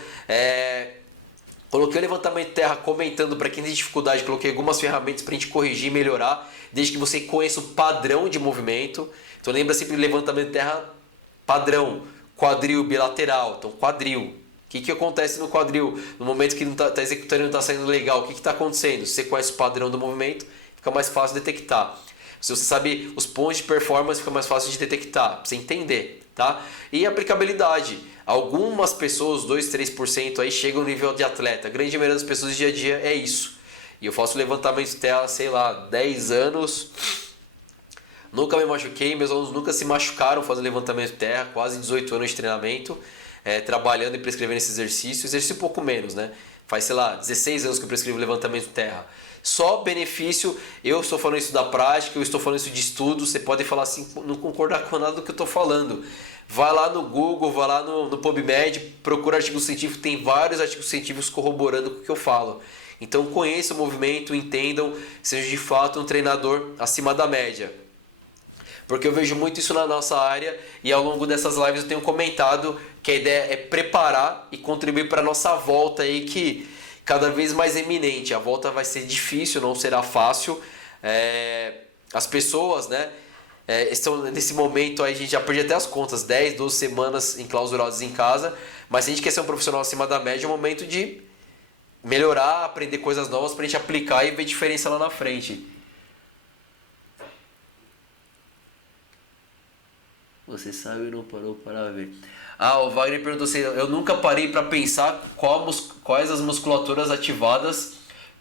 Coloquei o levantamento de terra comentando para quem tem dificuldade, coloquei algumas ferramentas para a gente corrigir e melhorar, desde que você conheça o padrão de movimento. Então lembra sempre do levantamento de terra padrão, quadril bilateral. Então quadril. O que acontece no quadril? No momento que não está executando e não está saindo legal, o que está acontecendo? Se você conhece o padrão do movimento, fica mais fácil de detectar. Se você sabe os pontos de performance, fica mais fácil de detectar, para você entender. Tá? E aplicabilidade. Algumas pessoas, 2, 3% aí chegam no nível de atleta. A grande maioria das pessoas do dia a dia é isso. E eu faço levantamento de terra, sei lá, 10 anos. Nunca me machuquei, meus alunos nunca se machucaram fazendo levantamento de terra, quase 18 anos de treinamento, trabalhando e prescrevendo esse exercício. Exercício um pouco menos, né? Faz, sei lá, 16 anos que eu prescrevo levantamento de terra. Só benefício, eu estou falando isso da prática, eu estou falando isso de estudo, você pode falar assim, não concordar com nada do que eu estou falando. Vai lá no Google, vai lá no PubMed, procura artigo científico, tem vários artigos científicos corroborando com o que eu falo. Então conheçam o movimento, entendam, seja de fato um treinador acima da média. Porque eu vejo muito isso na nossa área e ao longo dessas lives eu tenho comentado que a ideia é preparar e contribuir para a nossa volta aí, que cada vez mais eminente. A volta vai ser difícil, não será fácil. As pessoas, né, estão nesse momento aí, a gente já perde até as contas, 10, 12 semanas enclausurados em casa, mas se a gente quer ser um profissional acima da média, é o momento de melhorar, aprender coisas novas para a gente aplicar e ver diferença lá na frente. Você sabe e não parou para ver. O Wagner perguntou assim, eu nunca parei para pensar quais as musculaturas ativadas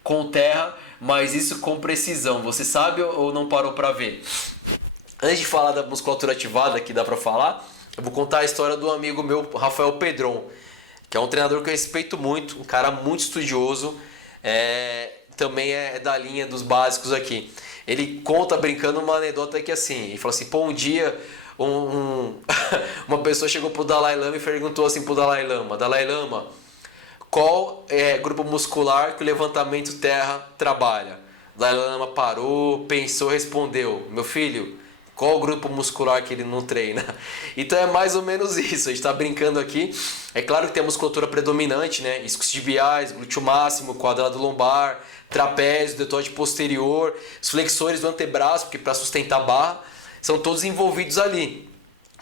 com terra, mas isso com precisão. Você sabe ou não parou para ver? Antes de falar da musculatura ativada, que dá para falar, eu vou contar a história do amigo meu, Rafael Pedron, que é um treinador que eu respeito muito, um cara muito estudioso, também é da linha dos básicos aqui. Ele conta brincando uma anedota que assim, ele falou assim, pô, um dia uma pessoa chegou pro Dalai Lama e perguntou assim pro Dalai Lama, qual é grupo muscular que o levantamento terra trabalha? O Dalai Lama parou, pensou, respondeu, meu filho, qual o grupo muscular que ele não treina? Então é mais ou menos isso, a gente está brincando aqui. É claro que tem a musculatura predominante, né? Isquiotibiais, glúteo máximo, quadrado lombar, trapézio, deltoide posterior, os flexores do antebraço, porque para sustentar a barra, são todos envolvidos ali.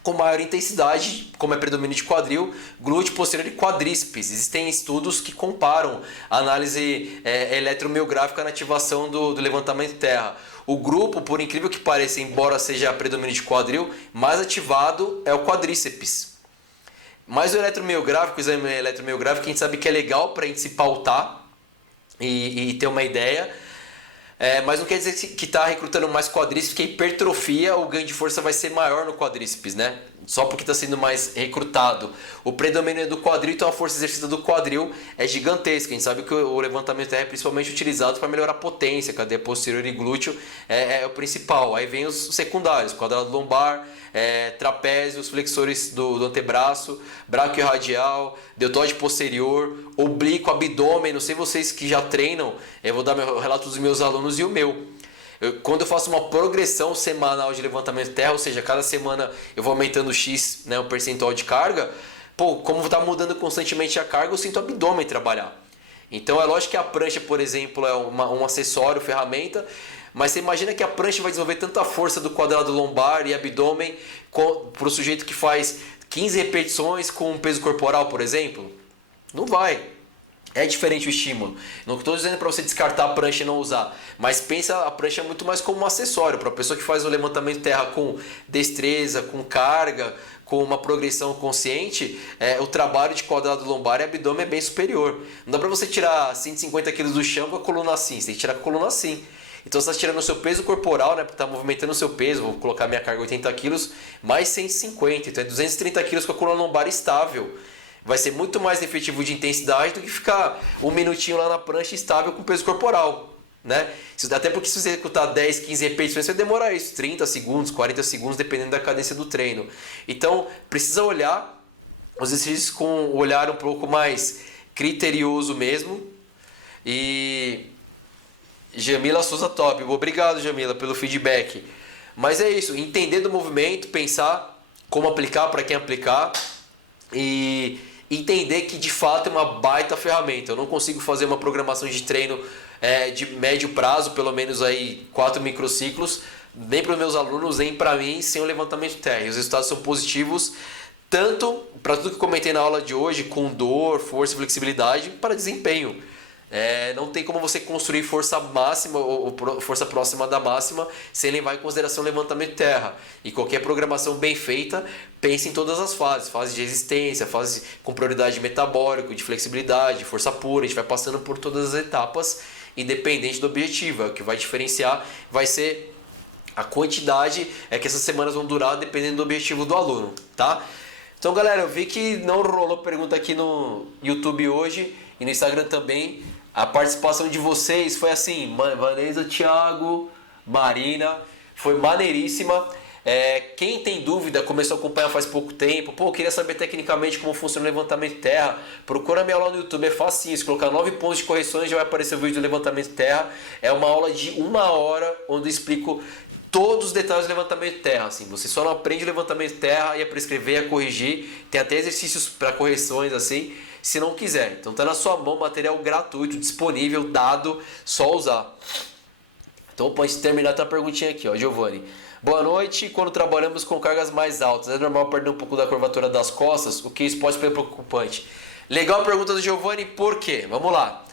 Com maior intensidade, como é predomínio de quadril, glúteo posterior e quadríceps. Existem estudos que comparam a análise eletromiográfica na ativação do levantamento de terra. O grupo, por incrível que pareça, embora seja predomínio de quadril, mais ativado é o quadríceps. Mas o exame eletromiográfico, a gente sabe que é legal para a gente se pautar e ter uma ideia. Mas não quer dizer que está recrutando mais quadríceps, que a hipertrofia, o ganho de força vai ser maior no quadríceps, né? Só porque está sendo mais recrutado. O predomínio é do quadril, então a força exercida do quadril é gigantesca. A gente sabe que o levantamento é principalmente utilizado para melhorar a potência, cadeia posterior e glúteo é o principal. Aí vem os secundários, quadrado lombar, trapézio, os flexores do antebraço, braquiorradial, deltoide posterior, oblíquo, abdômen. Não sei vocês que já treinam, eu vou dar meu relato dos meus alunos e o meu. Quando eu faço uma progressão semanal de levantamento de terra, ou seja, cada semana eu vou aumentando X, né, o percentual de carga, como está mudando constantemente a carga, eu sinto o abdômen trabalhar. Então é lógico que a prancha, por exemplo, é um acessório, ferramenta, mas você imagina que a prancha vai desenvolver tanta força do quadrado lombar e abdômen para o sujeito que faz 15 repetições com um peso corporal, por exemplo? Não vai. É diferente o estímulo. Não estou dizendo para você descartar a prancha e não usar, mas pensa a prancha muito mais como um acessório para a pessoa que faz o levantamento de terra com destreza, com carga, com uma progressão consciente. O trabalho de quadrado lombar e abdômen é bem superior. Não dá para você tirar 150 kg do chão com a coluna assim, você tem que tirar com a coluna assim. Então você está tirando o seu peso corporal, né, porque está movimentando o seu peso, vou colocar minha carga 80 kg, mais 150, então é 230 kg com a coluna lombar estável. Vai ser muito mais efetivo de intensidade do que ficar um minutinho lá na prancha estável com peso corporal, né? Até porque se você executar 10, 15 repetições, vai demorar isso, 30 segundos, 40 segundos, dependendo da cadência do treino. Então, precisa olhar os exercícios com um olhar um pouco mais criterioso mesmo. E Jamila Souza top, obrigado Jamila pelo feedback. Mas é isso, entender do movimento, pensar como aplicar, para quem aplicar e entender que de fato é uma baita ferramenta. Eu não consigo fazer uma programação de treino de médio prazo, pelo menos aí 4 microciclos, nem para os meus alunos, nem para mim, sem o levantamento de terra. E os resultados são positivos, tanto para tudo que eu comentei na aula de hoje, com dor, força e flexibilidade, para desempenho. Não tem como você construir força máxima ou força próxima da máxima sem levar em consideração o levantamento de terra. E qualquer programação bem feita, pense em todas as fases. Fase de resistência, fase com prioridade metabólica, de flexibilidade, força pura. A gente vai passando por todas as etapas, independente do objetivo. O que vai diferenciar vai ser a quantidade que essas semanas vão durar, dependendo do objetivo do aluno, tá? Então, galera, eu vi que não rolou pergunta aqui no YouTube hoje e no Instagram também. A participação de vocês foi assim, Vanessa, Thiago, Marina, foi maneiríssima. Quem tem dúvida, começou a acompanhar faz pouco tempo, queria saber tecnicamente como funciona o levantamento de terra, procura minha aula no YouTube, é facinho, se colocar 9 pontos de correções já vai aparecer o vídeo do levantamento de terra. É uma aula de 1 hora, onde eu explico todos os detalhes do levantamento de terra. Assim, você só não aprende o levantamento de terra e a prescrever e a corrigir, tem até exercícios para correções assim, se não quiser. Então tá na sua mão, material gratuito, disponível, dado, só usar. Então pode terminar a tua perguntinha aqui, ó, Giovanni. Boa noite. Quando trabalhamos com cargas mais altas, é normal perder um pouco da curvatura das costas? O que isso pode ser preocupante? Legal a pergunta do Giovanni, por quê? Vamos lá.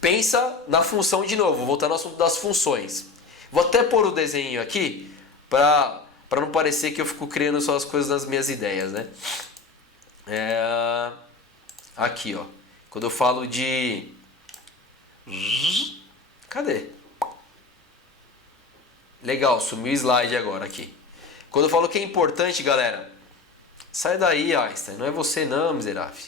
Pensa na função de novo, vou voltar no assunto das funções. Vou até pôr o desenho aqui, para não parecer que eu fico criando só as coisas nas minhas ideias, né? Aqui, ó. Quando eu falo de... Cadê? Legal, sumiu o slide agora aqui. Quando eu falo que é importante, galera, sai daí, Einstein. Não é você não, miserável.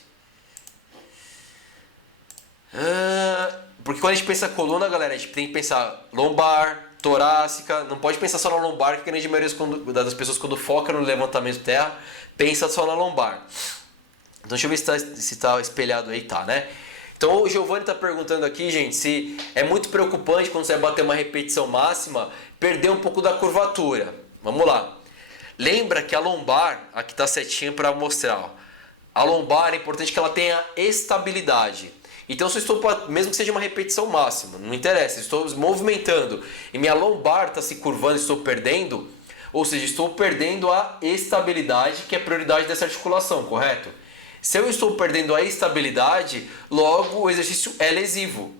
Porque quando a gente pensa coluna, galera, a gente tem que pensar lombar, torácica. Não pode pensar só na lombar, que a grande maioria das pessoas, quando foca no levantamento de terra, pensa só na lombar. Então deixa eu ver se está espelhado aí, tá, né? Então o Giovanni está perguntando aqui, gente, se é muito preocupante quando você vai bater uma repetição máxima, perder um pouco da curvatura. Vamos lá. Lembra que a lombar, aqui está setinha para mostrar, ó. A lombar é importante que ela tenha estabilidade. Então se eu estou, mesmo que seja uma repetição máxima, não interessa, estou movimentando e minha lombar está se curvando, estou perdendo, ou seja, estou perdendo a estabilidade, que é a prioridade dessa articulação, correto? Se eu estou perdendo a estabilidade, logo o exercício é lesivo.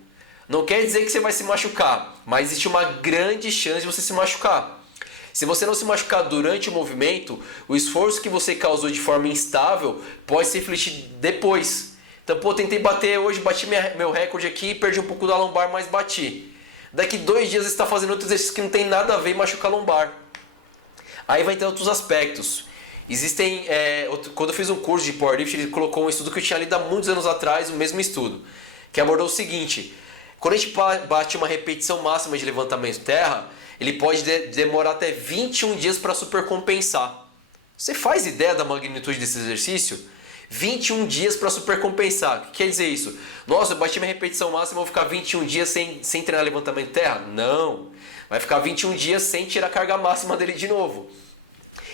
Não quer dizer que você vai se machucar, mas existe uma grande chance de você se machucar. Se você não se machucar durante o movimento, o esforço que você causou de forma instável pode se refletir depois. Então, tentei bater hoje, bati meu recorde aqui, perdi um pouco da lombar, mas bati. Daqui 2 dias você está fazendo outro exercício que não tem nada a ver e machucar a lombar. Aí vai ter outros aspectos. Existem, quando eu fiz um curso de powerlifting, ele colocou um estudo que eu tinha lido há muitos anos atrás, o mesmo estudo, que abordou o seguinte: quando a gente bate uma repetição máxima de levantamento de terra, ele pode demorar até 21 dias para supercompensar. Você faz ideia da magnitude desse exercício? 21 dias para supercompensar. O que quer dizer isso? Nossa, eu bati minha repetição máxima, vou ficar 21 dias sem treinar levantamento de terra? Não. Vai ficar 21 dias sem tirar a carga máxima dele de novo.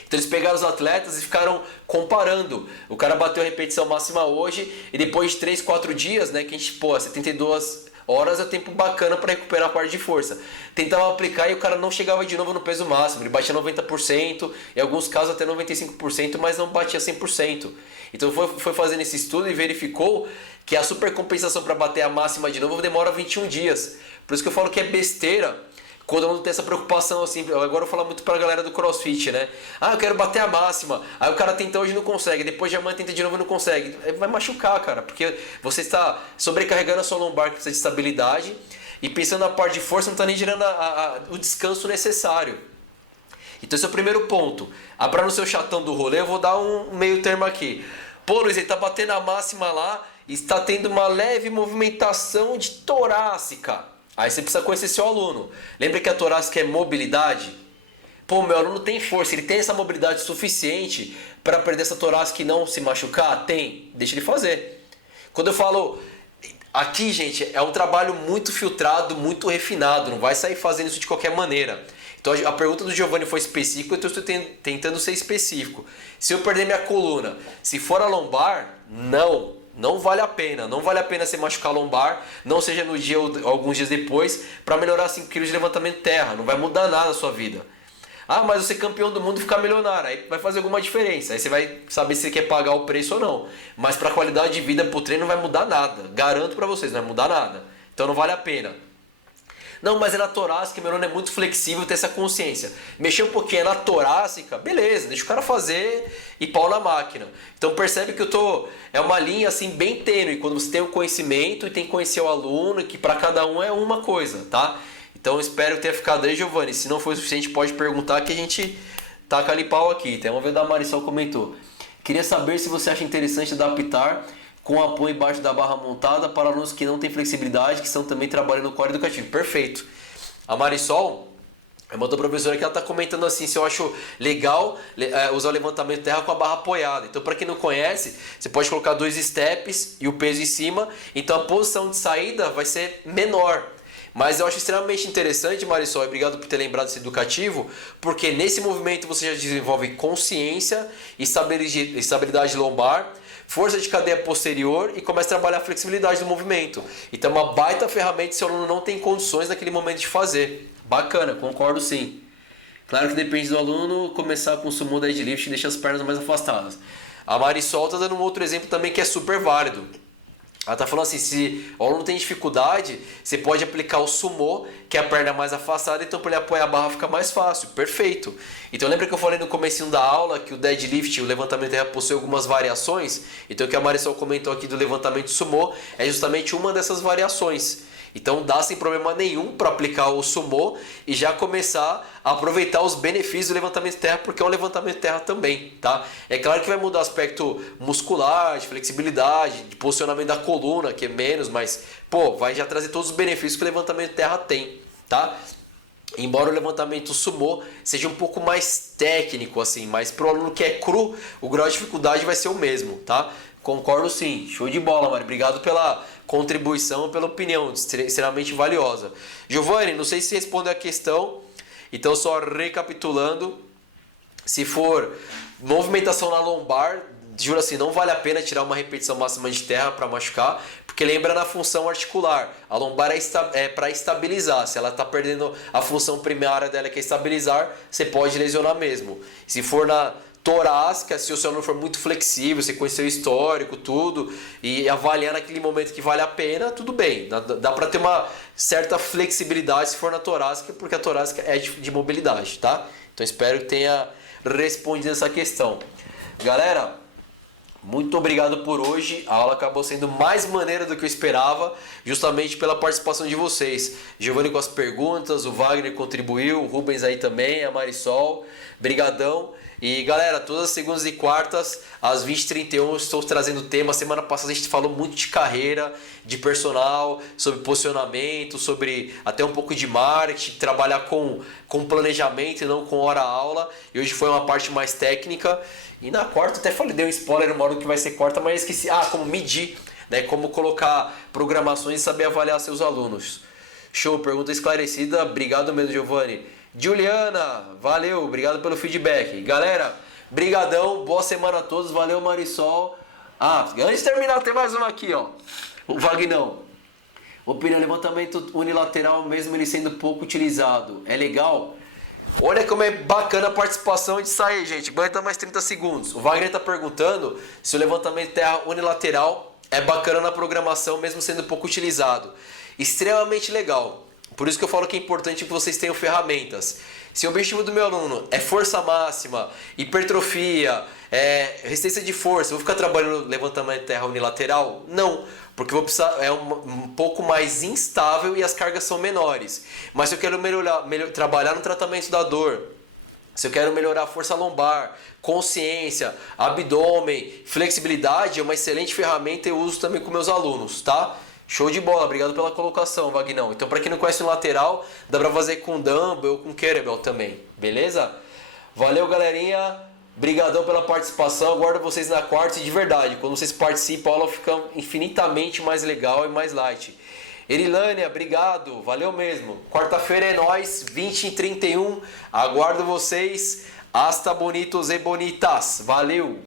Então eles pegaram os atletas e ficaram comparando. O cara bateu a repetição máxima hoje e depois de 3, 4 dias, né, que a gente, 72 horas é tempo bacana para recuperar a parte de força. Tentava aplicar e o cara não chegava de novo no peso máximo. Ele batia 90%, em alguns casos até 95%, mas não batia 100%. Então foi fazendo esse estudo e verificou que a supercompensação para bater a máxima de novo demora 21 dias. Por isso que eu falo que é besteira quando não tem essa preocupação assim. Agora eu falo muito pra galera do CrossFit, né? Eu quero bater a máxima. Aí o cara tenta hoje e não consegue. Depois de amanhã tenta de novo e não consegue. Vai machucar, cara. Porque você está sobrecarregando a sua lombar, que precisa de estabilidade. E pensando na parte de força, não está nem gerando o descanso necessário. Então esse é o primeiro ponto. Para não ser o chatão do rolê, eu vou dar um meio termo aqui. Pô, Luiz, ele tá batendo a máxima lá e está tendo uma leve movimentação de torácica. Aí você precisa conhecer seu aluno. Lembra que a torácica é mobilidade? Pô, meu aluno tem força, ele tem essa mobilidade suficiente para perder essa torácica e não se machucar? Tem, deixa ele fazer. Quando eu falo... Aqui, gente, é um trabalho muito filtrado, muito refinado. Não vai sair fazendo isso de qualquer maneira. Então a pergunta do Giovanni foi específica, então eu estou tentando ser específico. Se eu perder minha coluna, se for a lombar, não vale a pena. Não vale a pena você machucar a lombar, não seja no dia ou alguns dias depois, para melhorar 5 kg de levantamento de terra. Não vai mudar nada a sua vida. Ah, mas você é campeão do mundo e ficar milionário, aí vai fazer alguma diferença. Aí você vai saber se você quer pagar o preço ou não. Mas para a qualidade de vida, para o treino, não vai mudar nada. Garanto para vocês, não vai mudar nada. Então não vale a pena. Não, mas é na torácica, meu aluno é muito flexível ter essa consciência. Mexer um pouquinho na torácica, beleza, deixa o cara fazer e pau na máquina. Então percebe que é uma linha assim bem tênue, quando você tem o conhecimento e tem que conhecer o aluno, que para cada um é uma coisa, tá? Então espero que tenha ficado aí, Giovanni. Se não for o suficiente, pode perguntar que a gente taca ali pau aqui. Tem uma vez da Marisol comentou. Queria saber se você acha interessante adaptar com apoio embaixo da barra montada para alunos que não têm flexibilidade, que estão também trabalhando no core educativo. Perfeito. A Marisol é uma outra professora que ela está comentando assim, se eu acho legal usar o levantamento de terra com a barra apoiada. Então, para quem não conhece, você pode colocar 2 steps e o peso em cima, então a posição de saída vai ser menor. Mas eu acho extremamente interessante, Marisol, e obrigado por ter lembrado desse educativo, porque nesse movimento você já desenvolve consciência, estabilidade lombar, força de cadeia posterior e começa a trabalhar a flexibilidade do movimento. Então é uma baita ferramenta se o aluno não tem condições naquele momento de fazer. Bacana, concordo sim. Claro que depende do aluno começar com o sumo deadlift e deixar as pernas mais afastadas. A Marisol está dando um outro exemplo também que é super válido. Ela está falando assim, se o aluno tem dificuldade, você pode aplicar o sumô, que é a perna mais afastada, então para ele apoiar a barra fica mais fácil. Perfeito. Então lembra que eu falei no comecinho da aula que o deadlift, o levantamento de terra, possui algumas variações? Então o que a Marisol comentou aqui do levantamento sumô é justamente uma dessas variações. Então dá sem problema nenhum para aplicar o sumô e já começar a aproveitar os benefícios do levantamento de terra, porque é um levantamento de terra também, tá? É claro que vai mudar o aspecto muscular, de flexibilidade, de posicionamento da coluna, que é menos, mas vai já trazer todos os benefícios que o levantamento de terra tem, tá? Embora o levantamento sumô seja um pouco mais técnico, assim, mas para o aluno que é cru, o grau de dificuldade vai ser o mesmo, tá? Concordo sim, show de bola, Mari. Obrigado pela contribuição, pela opinião, extremamente valiosa. Giovanni, não sei se respondeu a questão, então só recapitulando, se for movimentação na lombar, juro assim, não vale a pena tirar uma repetição máxima de terra para machucar, porque lembra na função articular, a lombar é para estabilizar, se ela está perdendo a função primária dela que é estabilizar, você pode lesionar mesmo. Se for na torácica, se o seu aluno for muito flexível, você conhecer o histórico, tudo, e avaliar naquele momento que vale a pena, tudo bem. Dá para ter uma certa flexibilidade se for na torácica, porque a torácica é de mobilidade, tá? Então espero que tenha respondido essa questão. Galera, muito obrigado por hoje. A aula acabou sendo mais maneira do que eu esperava, justamente pela participação de vocês. Giovanni com as perguntas, o Wagner contribuiu, o Rubens aí também, a Marisol. Brigadão. E galera, todas as segundas e quartas, às 20h31, estou trazendo tema. Semana passada a gente falou muito de carreira, de personal, sobre posicionamento, sobre até um pouco de marketing, trabalhar com planejamento e não com hora-aula. E hoje foi uma parte mais técnica. E na quarta, até falei, dei um spoiler no modo que vai ser quarta, mas esqueci. Como medir, né? Como colocar programações e saber avaliar seus alunos. Show, pergunta esclarecida. Obrigado mesmo, Giovanni. Juliana, valeu, obrigado pelo feedback. Galera, brigadão, boa semana a todos, valeu Marisol. Antes de terminar, tem mais uma aqui, ó. O Vagnão. Opinião, levantamento unilateral, mesmo ele sendo pouco utilizado, é legal? Olha como é bacana a participação disso aí, gente. Aguenta mais 30 segundos. O Wagner está perguntando se o levantamento de terra unilateral é bacana na programação, mesmo sendo pouco utilizado. Extremamente legal. Por isso que eu falo que é importante que vocês tenham ferramentas. Se o objetivo do meu aluno é força máxima, hipertrofia, resistência de força, eu vou ficar trabalhando levantamento de terra unilateral? Não, porque eu vou precisar, um pouco mais instável e as cargas são menores. Mas se eu quero trabalhar no tratamento da dor, se eu quero melhorar a força lombar, consciência, abdômen, flexibilidade, é uma excelente ferramenta e eu uso também com meus alunos, tá? Show de bola, obrigado pela colocação, Vagnão. Então, para quem não conhece o lateral, dá para fazer com dumbbell ou com kettlebell também, beleza? Valeu, galerinha. Brigadão pela participação. Aguardo vocês na quarta e de verdade, quando vocês participam, a aula fica infinitamente mais legal e mais light. Erilânia, obrigado, valeu mesmo. Quarta-feira é nóis, 20h31. Aguardo vocês. Hasta bonitos e bonitas. Valeu!